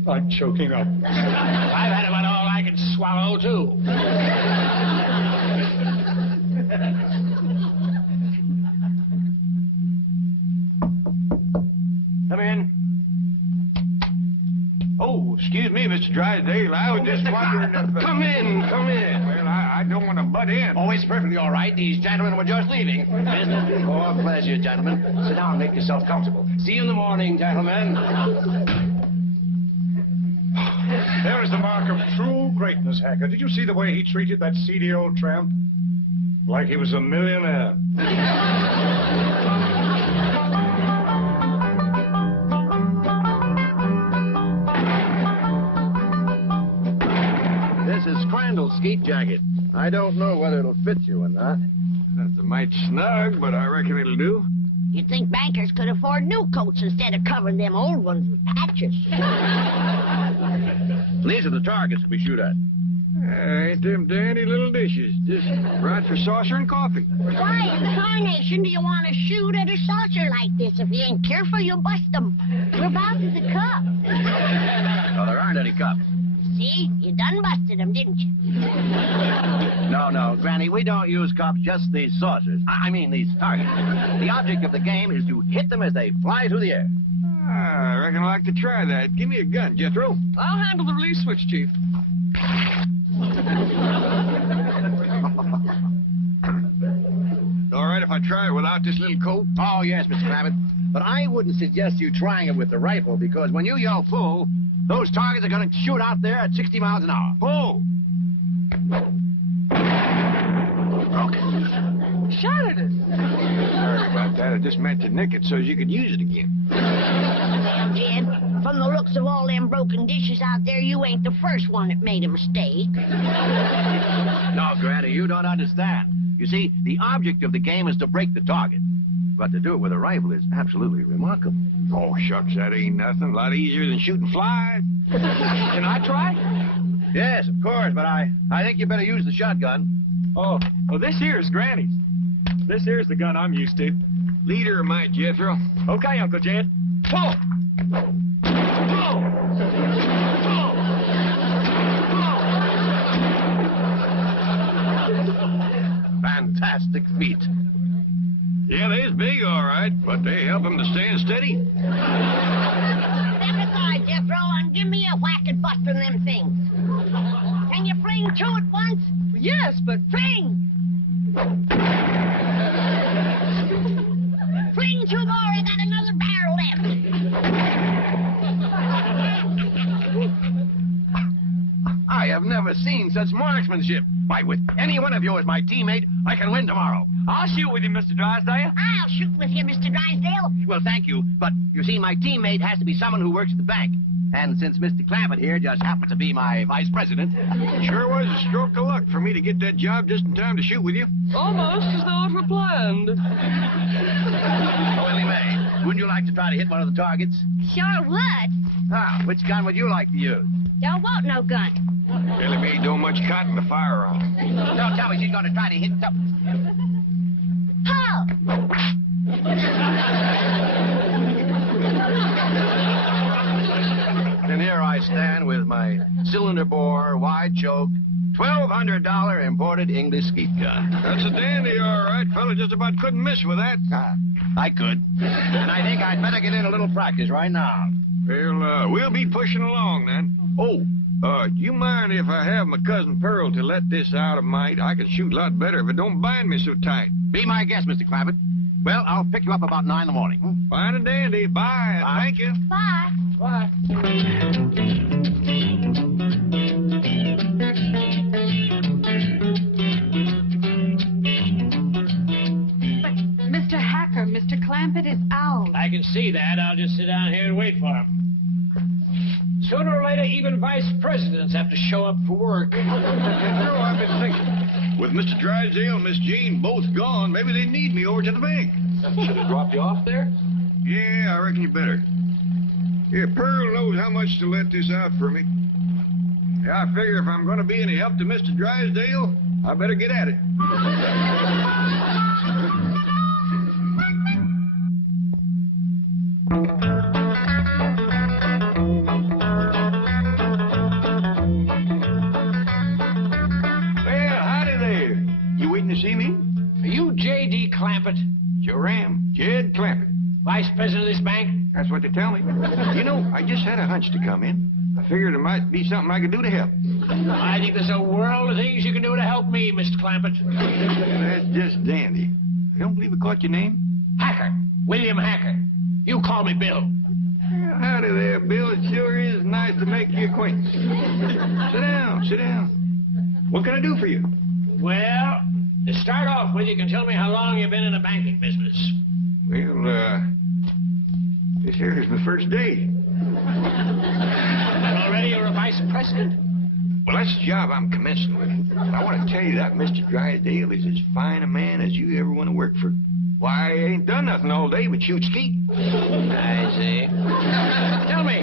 I'm choking up. I've had about all I can swallow, too. Come in. Oh, excuse me, Mr. Drysdale. I was just wondering if... Come in, come in. Well, I don't want to butt in. Oh, it's perfectly all right. These gentlemen were just leaving. Business or pleasure, gentlemen. Sit down and make yourself comfortable. See you in the morning, gentlemen. There is the mark of true greatness, Hacker. Did you see the way he treated that seedy old tramp? Like he was a millionaire. This is Crandall's skeet jacket. I don't know whether it'll fit you or not. That's a mite snug, but I reckon it'll do. You'd think bankers could afford new coats instead of covering them old ones with patches. These are the targets we shoot at. Ain't them dandy little dishes. Just right for saucer and coffee. Why in tarnation do you want to shoot at a saucer like this? If you ain't careful, you'll bust them. We're about to the cup. No, there aren't any cups. See? You done busted them, didn't you? No, Granny, we don't use cups, just these saucers. I mean these targets. The object of the game is to hit them as they fly through the air. I reckon I'd like to try that. Give me a gun, Jethro. I'll handle the release switch, Chief. All right if I try it without this little coat? Oh, yes, Mr. Rabbit. But I wouldn't suggest you trying it with the rifle, because when you yell full, those targets are going to shoot out there at 60 miles an hour. Full! Okay. Shot at it. Sorry about that. I just meant to nick it so you could use it again. Well, Jed, from the looks of all them broken dishes out there, you ain't the first one that made a mistake. No, Granny, you don't understand. You see, the object of the game is to break the target. But to do it with a rifle is absolutely remarkable. Oh, shucks, that ain't nothing. A lot easier than shooting flies. Can I try? Yes, of course, but I think you better use the shotgun. Oh, well, this here's Granny's. This here's the gun I'm used to. Leader of my Jethro. Okay, Uncle Jed. Pull! Pull! Fantastic feat. Yeah, they's big, all right, but they help him to stand steady. Step aside, Jethro, and give me a whack at busting them things. Can you fling two at once? Yes, but... Fling! Fling two more, I got another barrel left. I have never seen such marksmanship. Why, with any one of you as my teammate, I can win tomorrow. I'll shoot with you, Mr. Drysdale. I'll shoot with you, Mr. Drysdale. Well, thank you, but you see, my teammate has to be someone who works at the bank. And since Mr. Clampett here just happens to be my vice president... Sure was a stroke of luck for me to get that job just in time to shoot with you. Almost as though it were planned. Oh, Willie Mae, wouldn't you like to try to hit one of the targets? Sure would. Ah, which gun would you like to use? Don't want no gun. Billy Mae don't much cotton to fire on. Don't tell me she's going to try to hit something. Ho! And here I stand with my cylinder bore, wide choke, $1,200 imported English skeet gun. That's a dandy, all right. Fella just about couldn't miss with that. I could. And I think I'd better get in a little practice right now. Well, we'll be pushing along then. Oh, do you mind if I have my cousin Pearl to let this out a mite? I can shoot a lot better if it don't bind me so tight. Be my guest, Mr. Clampett. Well, I'll pick you up about 9 in the morning. Fine and dandy. Bye. Thank you. Bye. Bye. Mr. Hacker, Mr. Clampett is out. I can see that. I'll just sit down here and wait for him. Sooner or later, even vice presidents have to show up for work. I've been thinking. With Mr. Drysdale and Miss Jean both gone, maybe they need me over to the bank. Should have dropped you off there? Yeah, I reckon you better. Yeah, Pearl knows how much to let this out for me. Yeah, I figure if I'm going to be any help to Mr. Drysdale, I better get at it. See me? Are you J.D. Clampett? Sure am. Jed Clampett. Vice president of this bank? That's what they tell me. You know, I just had a hunch to come in. I figured there might be something I could do to help. I think there's a world of things you can do to help me, Mr. Clampett. That's just dandy. I don't believe I caught your name. Hacker. William Hacker. You call me Bill. Well, howdy there, Bill. It sure is nice to make your acquaintance. Sit down, sit down. What can I do for you? Well, to start off with, you can tell me how long you've been in the banking business. Well, this here is my first day. And already you're a vice president? Well, that's the job I'm commencing with. I want to tell you that Mr. Drysdale is as fine a man as you ever want to work for. Why, I ain't done nothing all day but shoot skeet. I see. Tell me,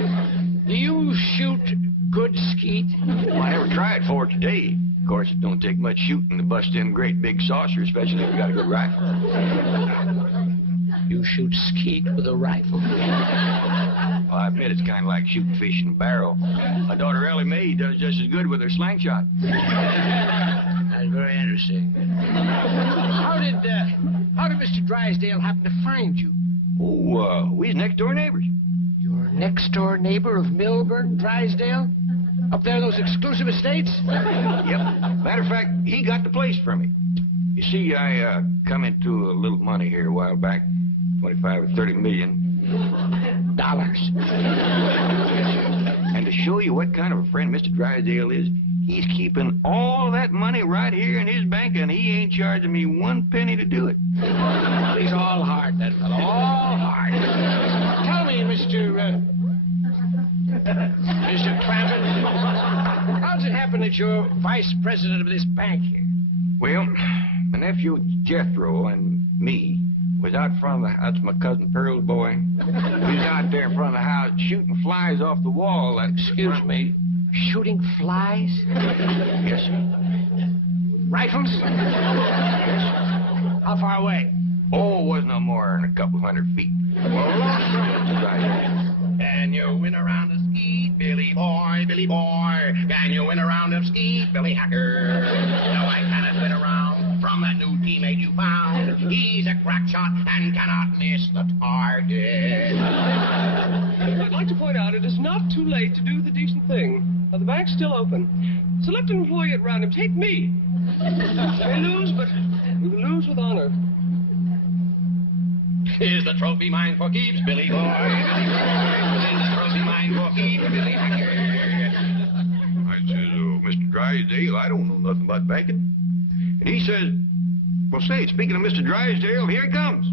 do you shoot good skeet? Well, I never tried for it today. Of course, it don't take much shooting to bust in great big saucer, especially if you got a good rifle. You shoot skeet with a rifle? Well, I admit it's kind of like shooting fish in a barrel. My daughter Ellie Mae does just as good with her slingshot. That's very interesting. How did Mr. Drysdale happen to find you? Oh, we was next-door neighbors. Your next-door neighbor of Milburn, Drysdale? Up there, those exclusive estates? Yep. Matter of fact, he got the place for me. You see, I come into a little money here a while back, 25 or 30 million. Dollars. And to show you what kind of a friend Mr. Drysdale is, he's keeping all that money right here in his bank, and he ain't charging me 1 penny to do it. He's all heart, that fellow. All heart. Tell me, Mr. Clampett, how does it happen that you're vice president of this bank here? Well, my nephew Jethro and me was out front of the house. That's my cousin Pearl's boy. We was out there in front of the house shooting flies off the wall. Excuse me, shooting flies? Yes, sir. Rifles? Yes. How far away? Oh, it wasn't no more than a couple 100 feet. Can you win a round of skeet, Billy boy, Billy boy? Can you win a round of skeet, Billy Hacker? No, I cannot win a round from that new teammate you found. He's a crack shot and cannot miss the target. I'd like to point out it is not too late to do the decent thing. Now, the bank's still open. Select an employee at random. Take me. We lose, but we will lose with honor. Is the trophy mine for keeps, Billy boy? Billy boy, is the trophy mine for keeps, Billy Hacker? I says, Mr. Drysdale, I don't know nothing about banking. And he says, well, say, speaking of Mr. Drysdale, here he comes.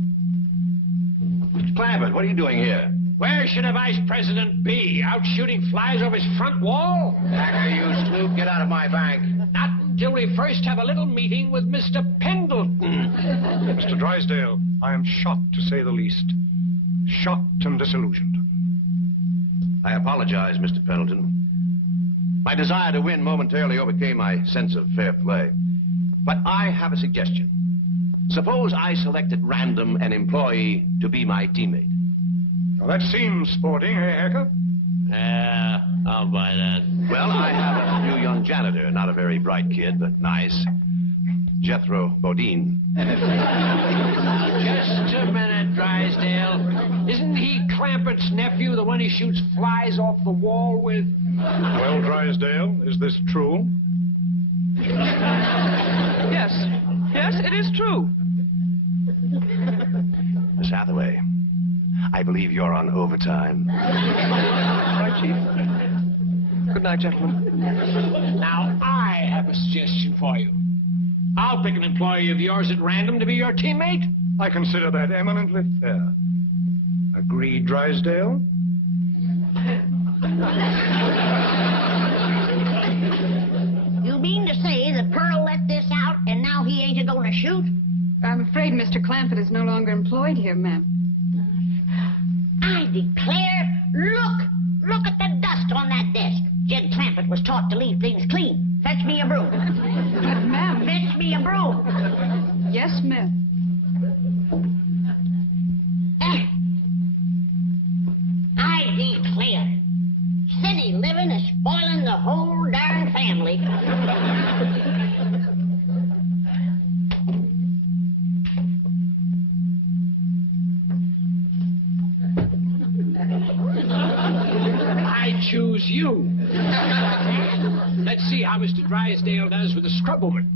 Mr. Clampett, what are you doing here? Where should a vice president be? Out shooting flies off his front wall? Hacker, you snoop, get out of my bank. Not until we first have a little meeting with Mr. Pendleton. Mr. Drysdale, I am shocked, to say the least. Shocked and disillusioned. I apologize, Mr. Pendleton. My desire to win momentarily overcame my sense of fair play. But I have a suggestion. Suppose I select at random an employee to be my teammate. Now, that seems sporting, eh, Hacker? Yeah, I'll buy that. Well, I have a new young janitor, not a very bright kid, but nice. Jethro Bodine. Just a minute, Drysdale. Isn't he Clampett's nephew, the one he shoots flies off the wall with? Well, Drysdale, is this true? Yes. Yes, it is true. Miss Hathaway, I believe you're on overtime. Right, Chief. Good night, gentlemen. Now, I have a suggestion for you. I'll pick an employee of yours at random to be your teammate. I consider that eminently fair. Agreed, Drysdale? You mean to say that Pearl let this out and now he ain't a-gonna shoot? I'm afraid Mr. Clampett is no longer employed here, ma'am. I declare, look at the dust on that desk. Jed Clampett was taught to leave things clean. Fetch me a broom. But, ma'am... Fetch me a broom. Yes, ma'am. I declare, city living is spoiling the whole darn family. I choose you. Let's see how Mr. Drysdale does with a scrub woman.